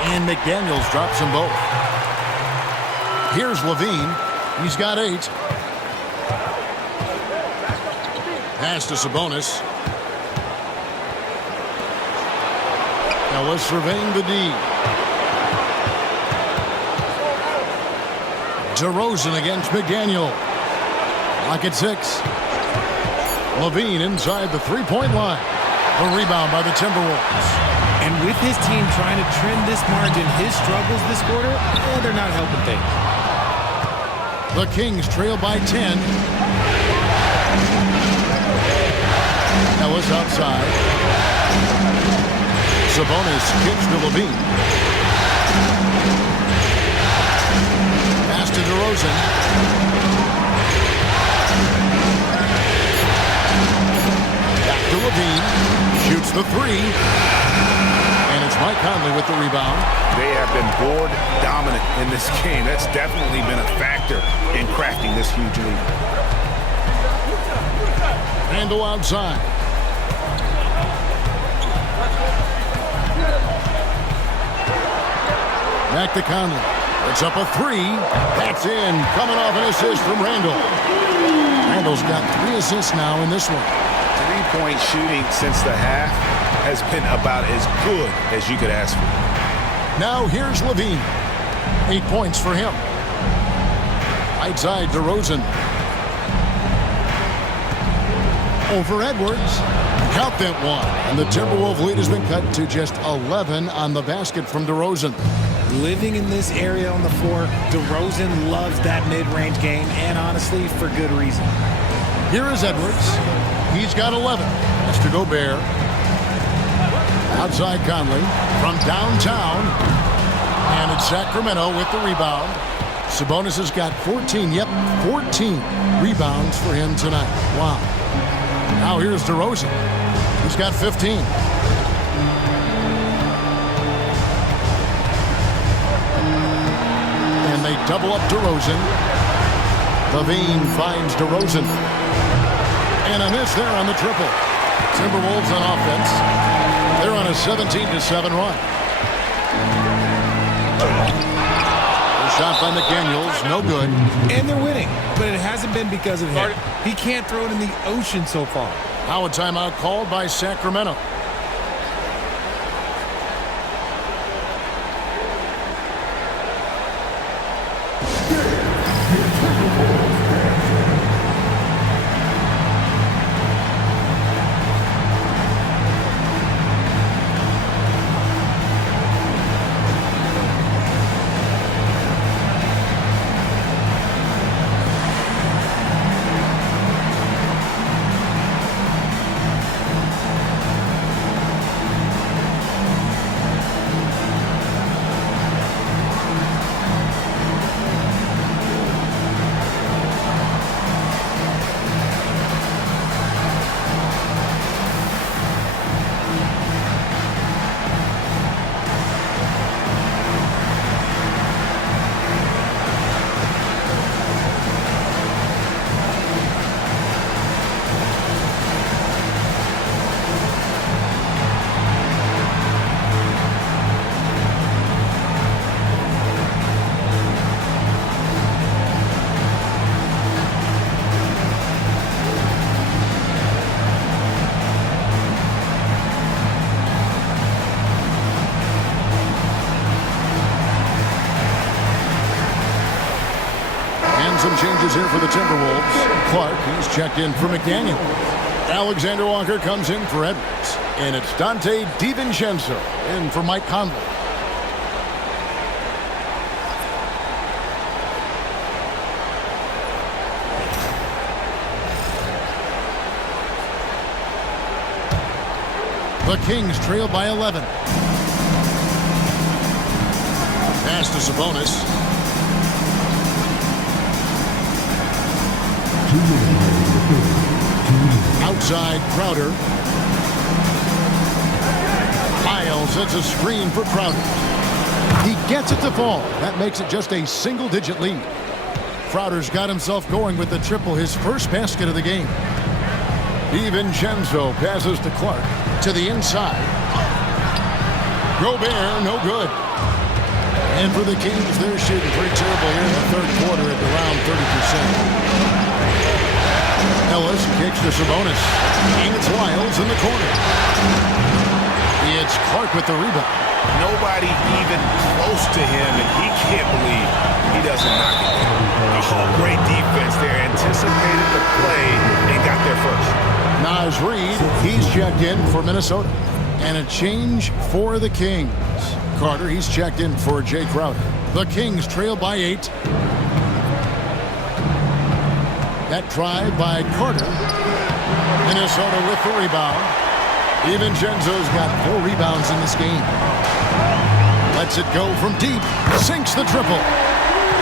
And McDaniels drops them both. Here's Levine. He's got 8. Pass to Sabonis. Ellis surveying the D. DeRozan against McDaniel. Lock at 6. Levine inside the 3-point line. The rebound by the Timberwolves. And with his team trying to trim this margin, his struggles this quarter, they're not helping things. The Kings trail by 10. Ellis outside. Sabonis kicks to Levine. Pass to DeRozan. Back to Levine. Shoots the 3. And it's Mike Conley with the rebound. They have been board dominant in this game. That's definitely been a factor in crafting this huge lead. Randle outside. Back to Conley. It's up a 3. That's in. Coming off an assist from Randle. Randle's got 3 assists now in this one. 3-point shooting since the half has been about as good as you could ask for. Now here's Levine. 8 points for him. Right side DeRozan. over Edwards. Count that one. And the Timberwolves lead has been cut to just 11 on the basket from DeRozan. Living in this area on the floor, DeRozan loves that mid-range game, and honestly, for good reason. Here is Edwards. He's got 11. That's to Gobert. Outside Conley from downtown. And it's Sacramento with the rebound. Sabonis has got 14. Yep, 14 rebounds for him tonight. Wow. Now here's DeRozan. He's got 15. And they double up DeRozan. Levine finds DeRozan. And a miss there on the triple. Timberwolves on offense. They're on a 17-7 run. Shot by McDaniels, no good. And they're winning, but it hasn't been because of him. He can't throw it in the ocean so far. Now a timeout called by Sacramento. Some changes here for the Timberwolves. Clark, he's checked in for McDaniel. Alexander Walker comes in for Edwards. And it's Dante DiVincenzo in for Mike Conley. The Kings trail by 11. Pass to Sabonis. Outside Crowder. Hiles sets a screen for Crowder. He gets it to fall. That makes it just a single-digit lead. Crowder's got himself going with the triple, his first basket of the game. DiVincenzo passes to Clark. To the inside. Gobert, no good. And for the Kings, they're shooting pretty terrible here in the third quarter at around 30%. Ellis kicks to Sabonis. And it's Lyles in the corner. It's Clark with the rebound. Nobody even close to him, and he can't believe he doesn't knock it down. Oh, great defense there. Anticipated the play and got there first. Naz Reid, he's checked in for Minnesota. And a change for the Kings. Carter, he's checked in for Jay Crowder. The Kings trail by 8. That drive by Carter. Minnesota with the rebound. DiVincenzo's got 4 rebounds in this game. Lets it go from deep. Sinks the triple.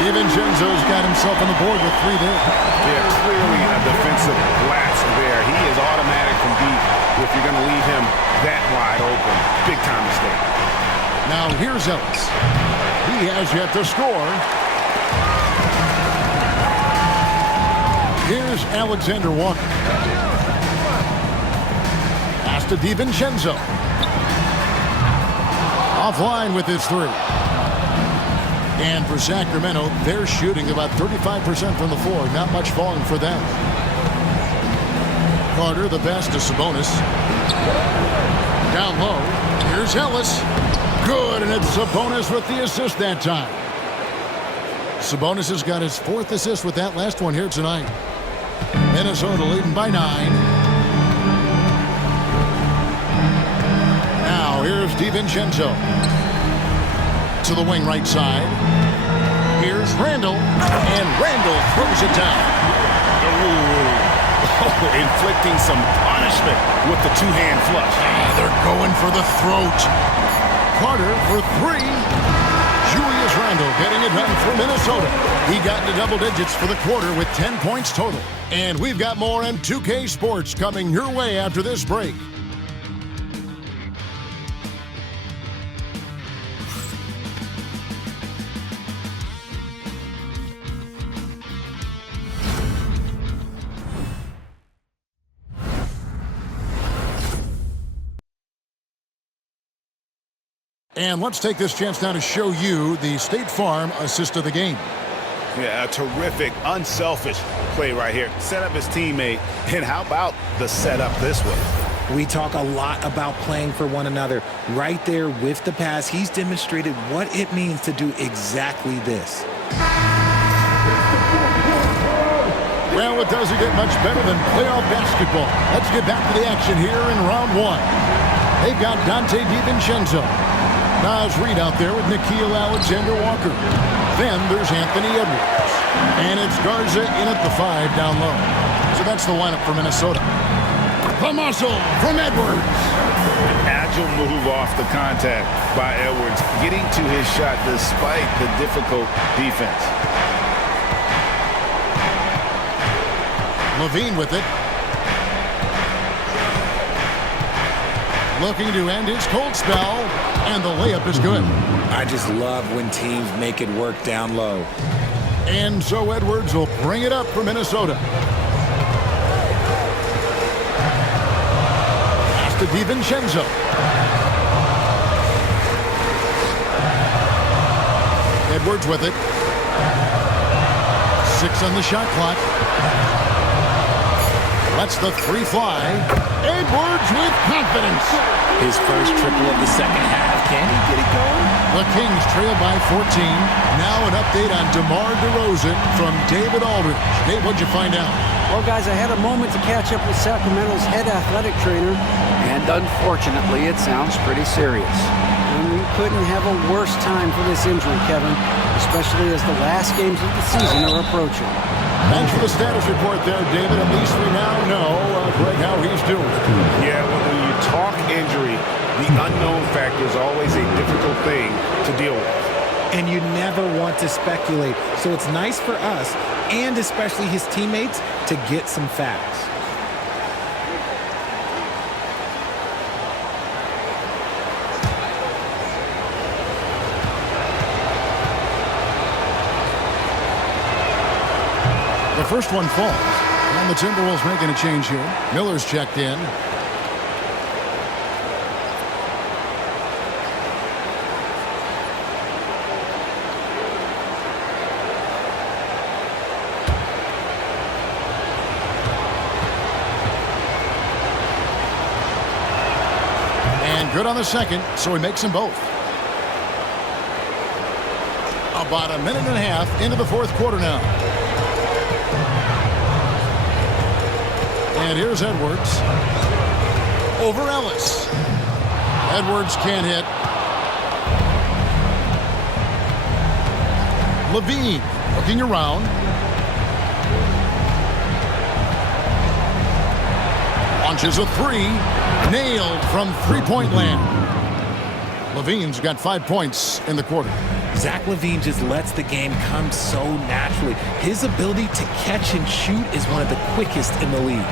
DiVincenzo's got himself on the board with 3 there. Yeah, clearly a defensive lapse there. He is automatic from deep if you're going to leave him that wide open. Big time mistake. Now here's Ellis. He has yet to score. Here's Alexander Walker. Pass to DiVincenzo. Offline with his 3. And for Sacramento, they're shooting about 35% from the floor. Not much falling for them. Carter, the pass to Sabonis. Down low. Here's Ellis. Good, and it's Sabonis with the assist that time. Sabonis has got his 4th assist with that last one here tonight. Minnesota leading by 9. DiVincenzo. To the wing right side. Here's Randall. And Randall throws it down. Inflicting some punishment with the two-hand flush. They're going for the throat. Carter for three. Julius Randle getting it done for Minnesota. He got into double digits for the quarter with 10 points total. And we've got more on 2K Sports coming your way after this break. And let's take this chance now to show you the State Farm assist of the game. Yeah, a terrific, unselfish play right here. Set up his teammate. And how about the setup this way? We talk a lot about playing for one another. Right there with the pass, he's demonstrated what it means to do exactly this. Well, it doesn't get much better than playoff basketball. Let's get back to the action here in round one. They've got Dante DiVincenzo. Naz Reid out there with Nickeil Alexander-Walker. Then there's Anthony Edwards. And it's Garza in at the 5 down low. So that's the lineup for Minnesota. The muscle from Edwards. An agile move off the contact by Edwards, getting to his shot despite the difficult defense. Levine with it. Looking to end his cold spell, and the layup is good. I just love when teams make it work down low. And so Edwards will bring it up for Minnesota. Pass to DiVincenzo. Edwards with it. 6 on the shot clock. Lets the 3 fly. Edwards with confidence. His first triple of the second half. Can he get it going? The Kings trail by 14. Now an update on DeMar DeRozan from David Aldridge. Dave, what'd you find out? Well, guys, I had a moment to catch up with Sacramento's head athletic trainer, and unfortunately, it sounds pretty serious. And we couldn't have a worse time for this injury, Kevin, especially as the last games of the season are approaching. Thanks for the status report there, David. At least we now know, Greg, how he's doing. Yeah, when you talk injury, the unknown factor is always a difficult thing to deal with. And you never want to speculate. So it's nice for us, and especially his teammates, to get some facts. The first one falls. And the Timberwolves making a change here. Miller's checked in. And good on the second, so he makes them both. About a minute and a half into the fourth quarter now. And here's Edwards. Over Ellis. Edwards can't hit. Levine looking around. Launches a 3. Nailed from three-point land. Levine's got 5 points in the quarter. Zach LaVine just lets the game come so naturally. His ability to catch and shoot is one of the quickest in the league.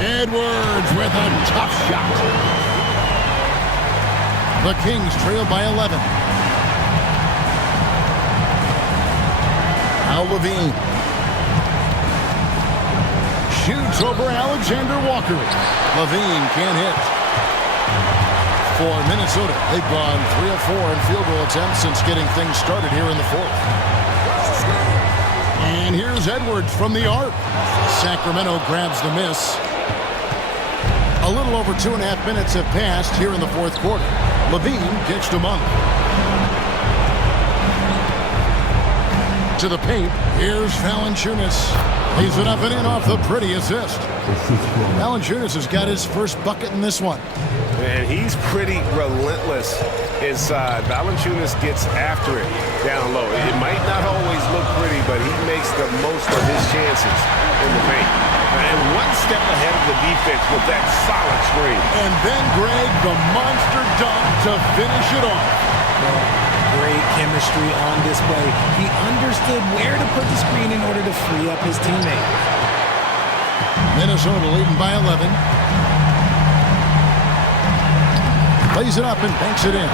Edwards with a tough shot. The Kings trail by 11. Now LaVine. Shoots over Alexander Walker. LaVine can't hit. For Minnesota, they've gone 3 of 4 in field goal attempts since getting things started here in the fourth. And here's Edwards from the arc. Sacramento grabs the miss. A little over 2.5 minutes have passed here in the fourth quarter. Levine gets to Monk. To the paint, here's Valanciunas. Leaves it up and in off the pretty assist. Valanciunas has got his first bucket in this one. And he's pretty relentless inside. Valanciunas gets after it down low. It might not always look pretty, but he makes the most of his chances in the paint. And one step ahead of the defense with that solid screen. And then, Greg, the monster dunk to finish it off. Great chemistry on display. He understood where to put the screen in order to free up his teammate. Minnesota leading by 11. Plays it up and banks it in.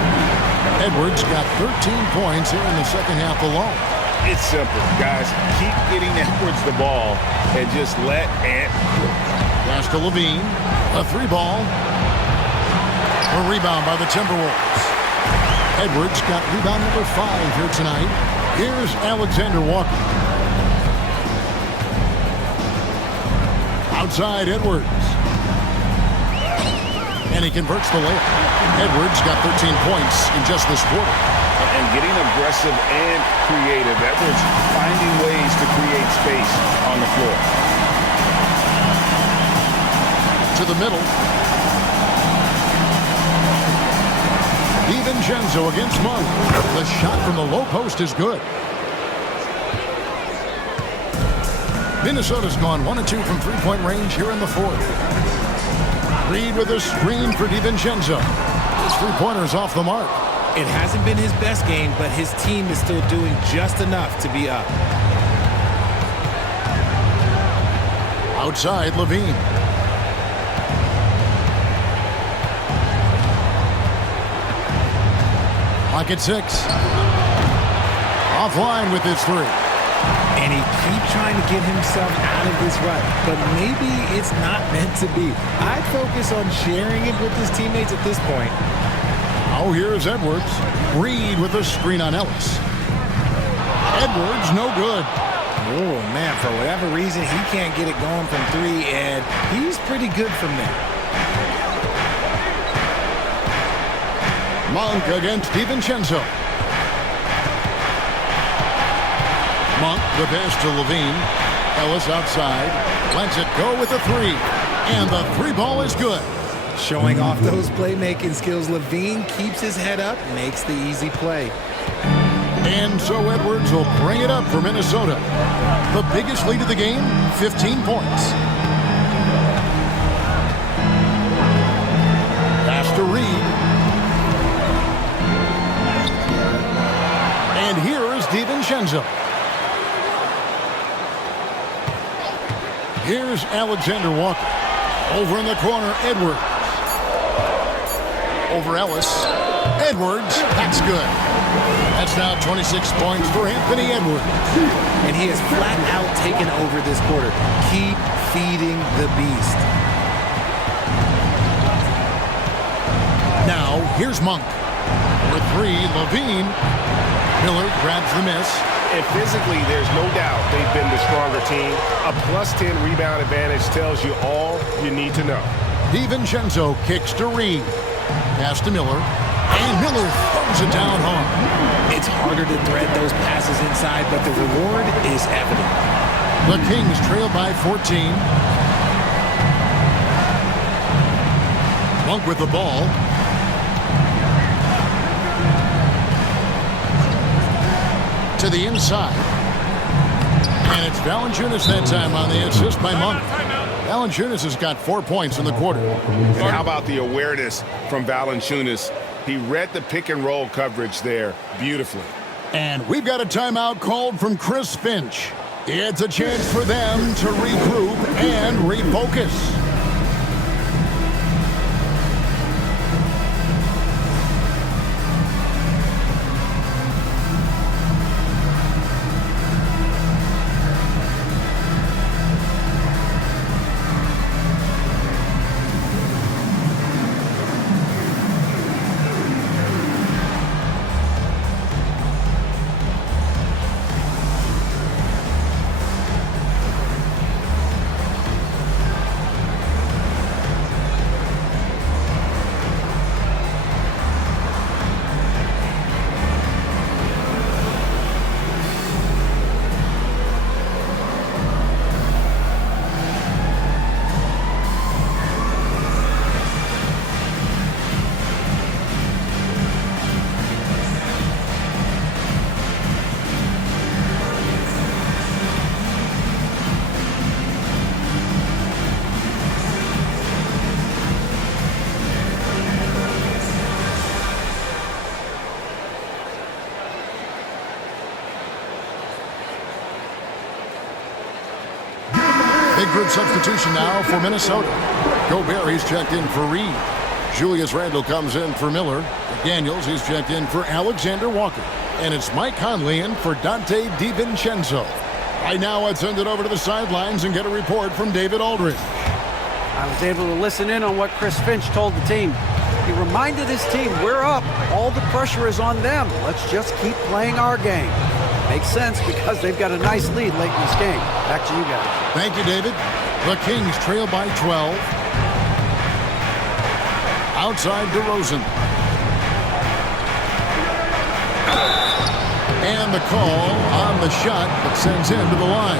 Edwards got 13 points here in the second half alone. It's simple, guys. Keep getting Edwards the ball and just let Ant cook. Pass to Levine. A 3-ball. A rebound by the Timberwolves. Edwards got rebound number 5 here tonight. Here's Alexander Walker. Outside Edwards. And he converts the layup. Edwards got 13 points in just this quarter. And getting aggressive and creative. Edwards finding ways to create space on the floor. To the middle. DiVincenzo against Monk. The shot from the low post is good. Minnesota's gone 1 of 2 from three-point range here in the fourth. Reed with a screen for DiVincenzo. His three-pointer's off the mark. It hasn't been his best game, but his team is still doing just enough to be up. Outside, Levine. Clock at 6. Offline with his 3. And he keeps trying to get himself out of this rut, but maybe it's not meant to be. I'd focus on sharing it with his teammates at this point. Oh, here's Edwards. Reed with a screen on Ellis. Edwards, no good. Oh, man, for whatever reason, he can't get it going from 3, and he's pretty good from there. Monk against DiVincenzo. Monk, the pass to Levine. Ellis outside. Lets it go with a 3. And the 3-ball is good. Showing off those playmaking skills, Levine keeps his head up, makes the easy play. And so Edwards will bring it up for Minnesota. The biggest lead of the game, 15 points. Pass to Reed. And here is DiVincenzo. Here's Alexander Walker. Over in the corner, Edwards. Over Ellis. Edwards, that's good. That's now 26 points for Anthony Edwards. And he has flat out taken over this quarter. Keep feeding the beast. Now, here's Monk. For 3, Levine. Miller grabs the miss. And physically, there's no doubt they've been the stronger team. A +10 rebound advantage tells you all you need to know. DiVincenzo kicks to Reed. Pass to Miller. And Miller throws it down hard. It's harder to thread those passes inside, but the reward is evident. The Kings trail by 14. Monk with the ball. To the inside. And it's Valanciunas that time on the assist by Monk. Valanciunas has got 4 points in the quarter. And how about the awareness from Valanciunas? He read the pick and roll coverage there beautifully. And we've got a timeout called from Chris Finch. It's a chance for them to regroup and refocus. grid substitution now for Minnesota. Gobert, he's checked in for Reed. Julius Randle comes in for Miller. Daniels, he's checked in for Alexander Walker. And it's Mike Conley in for Dante DiVincenzo. Right now, I'd send it over to the sidelines and get a report from David Aldridge. I was able to listen in on what Chris Finch told the team. He reminded his team, we're up. All the pressure is on them. Let's just keep playing our game. Makes sense because they've got a nice lead late in this game. Back to you guys. Thank you, David. The Kings trail by 12. Outside DeRozan. And the call on the shot that sends him to the line.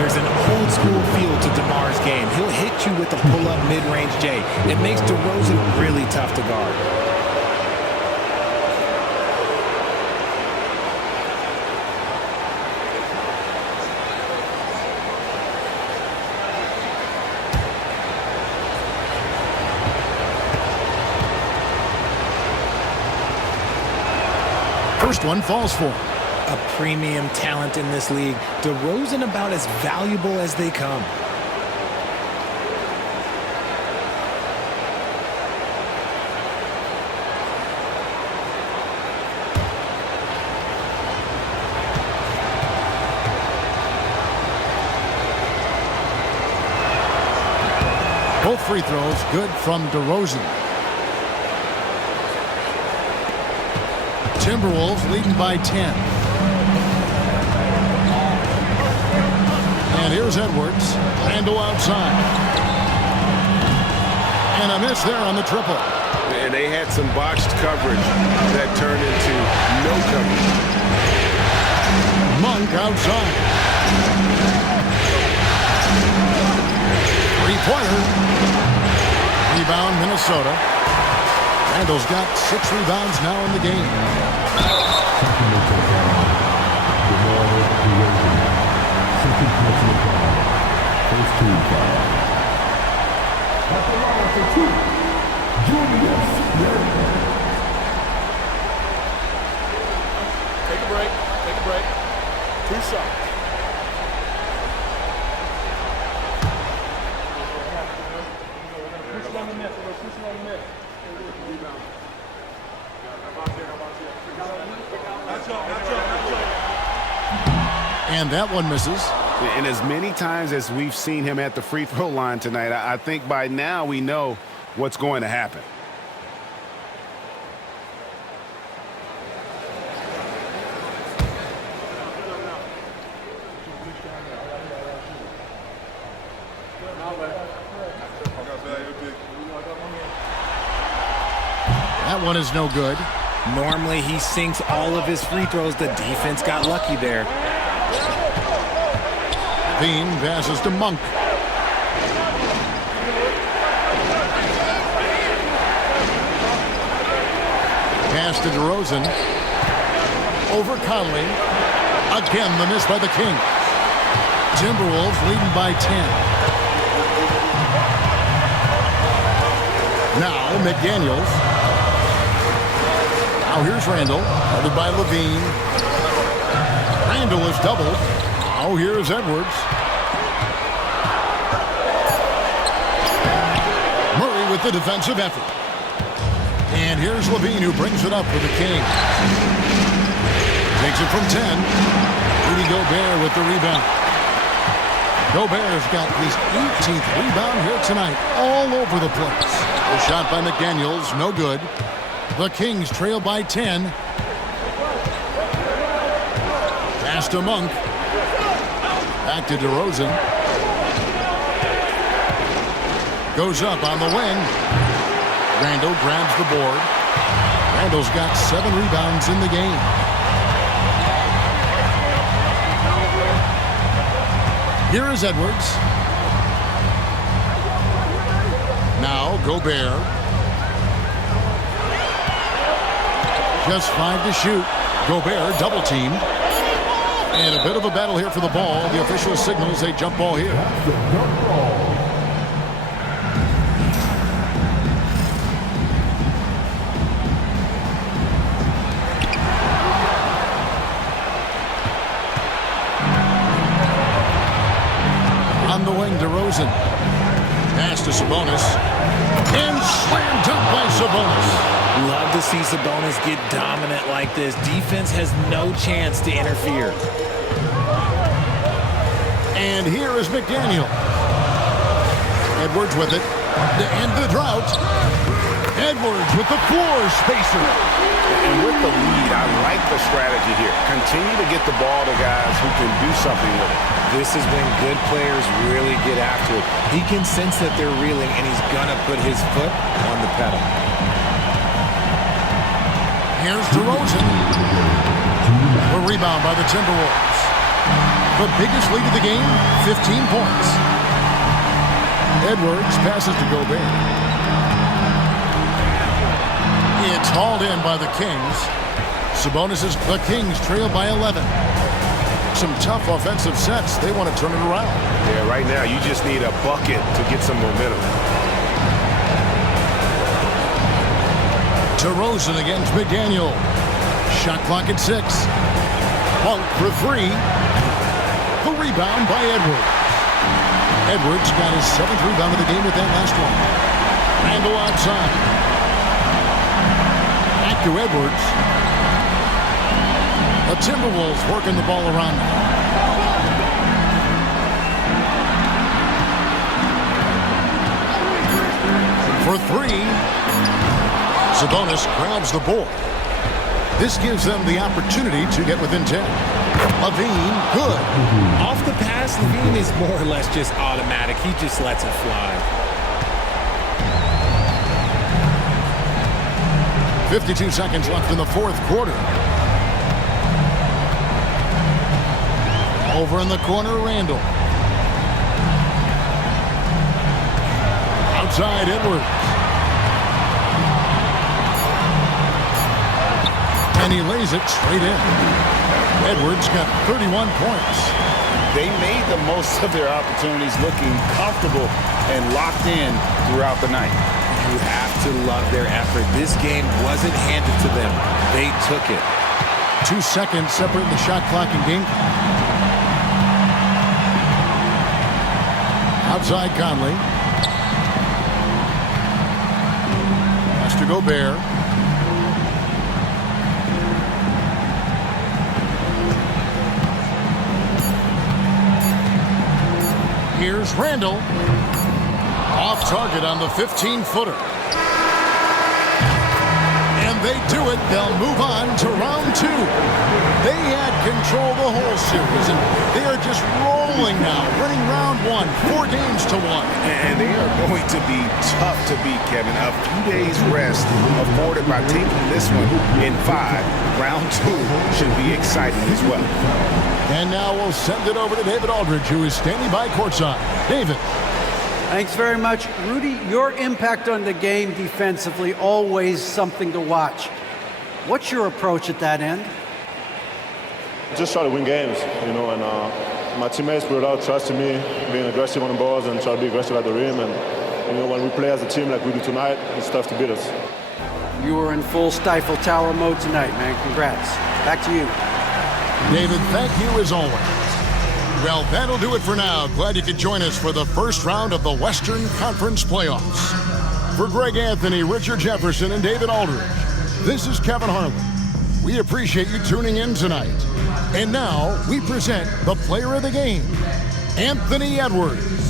There's an old school feel to DeMar's game. He'll hit you with a pull-up mid-range J. It makes DeRozan really tough to guard. First one falls for him. A premium talent in this league. DeRozan about as valuable as they come. Both free throws good from DeRozan. Timberwolves leading by 10. And here's Edwards. Randle outside. And a miss there on the triple. And they had some botched coverage that turned into no coverage. Monk outside. Three-pointer. Rebound, Minnesota. Randle's got 6 rebounds now in the game. First team foul. At the line for 2, Julius Randle. Take a break. Take a break. 2 shots. And that one misses. And as many times as we've seen him at the free throw line tonight, I think by now we know what's going to happen. That one is no good. Normally he sinks all of his free throws. The defense got lucky there. Bean passes to Monk. Pass to DeRozan. Over Conley. Again, the miss by the King. Timberwolves leading by 10. Now McDaniels. Now here's Randle. Guarded by Levine. Randle is doubled. Now here's Edwards. Murray with the defensive effort. And here's Levine who brings it up for the Kings. Takes it from 10. Rudy Gobert with the rebound. Gobert's got his 18th rebound here tonight, all over the place. The shot by McDaniels, no good. The Kings trail by 10. Pass to Monk. Back to DeRozan. Goes up on the wing. Randle grabs the board. Randle's got 7 rebounds in the game. Here is Edwards. Now Gobert. Just 5 to shoot. Gobert double teamed. And a bit of a battle here for the ball. The official signals a jump ball here. DeRozan. Pass to Sabonis. And slam dunk by Sabonis. Love to see Sabonis get dominant like this. Defense has no chance to interfere. And here is McDaniel. Edwards with it to end the drought. Edwards with the floor spacer. And with the lead, I like the strategy here. Continue to get the ball to guys who can do something with it. This is when good players really get after it. He can sense that they're reeling, and he's going to put his foot on the pedal. Here's DeRozan. A rebound by the Timberwolves. The biggest lead of the game, 15 points. Edwards passes to Gobert. It's hauled in by the Kings. The Kings trail by 11. Some tough offensive sets. They want to turn it around. Yeah, right now you just need a bucket to get some momentum. DeRozan against McDaniel. Shot clock at 6. Monk for 3. The rebound by Edwards. Edwards got his 7th rebound of the game with that last one. Randle outside. Back to Edwards. The Timberwolves working the ball around now. For 3. Sabonis grabs the board. This gives them the opportunity to get within 10. LaVine, good. Off the pass, LaVine is more or less just automatic. He just lets it fly. 52 seconds left in the fourth quarter. Over in the corner, Randle. Outside, Edwards. And he lays it straight in. Edwards got 31 points. They made the most of their opportunities, looking comfortable and locked in throughout the night. You have to love their effort. This game wasn't handed to them. They took it. 2 seconds separating the shot clock and game clock. Outside Conley. Has to Gobert. Here's Randle. Off target on the 15-footer. And they do it. They'll move on to round 2. They had control the whole series, and they are just rolling now, winning round 1, 4 games to 1. And they are going to be tough to beat, Kevin. A few days rest afforded by taking this one in 5. Round 2 should be exciting as well. And now we'll send it over to David Aldridge, who is standing by courtside. David. Thanks very much. Rudy, your impact on the game defensively, always something to watch. What's your approach at that end? Just try to win games, and my teammates put a lot of trust in me, being aggressive on the balls and try to be aggressive at the rim. And, when we play as a team like we do tonight, it's tough to beat us. You were in full Stifle Tower mode tonight, man. Congrats. Back to you. David, thank you as always. Well, that'll do it for now. Glad you could join us for the first round of the Western Conference Playoffs. For Greg Anthony, Richard Jefferson, and David Aldridge, this is Kevin Harlan. We appreciate you tuning in tonight. And now, we present the player of the game, Anthony Edwards.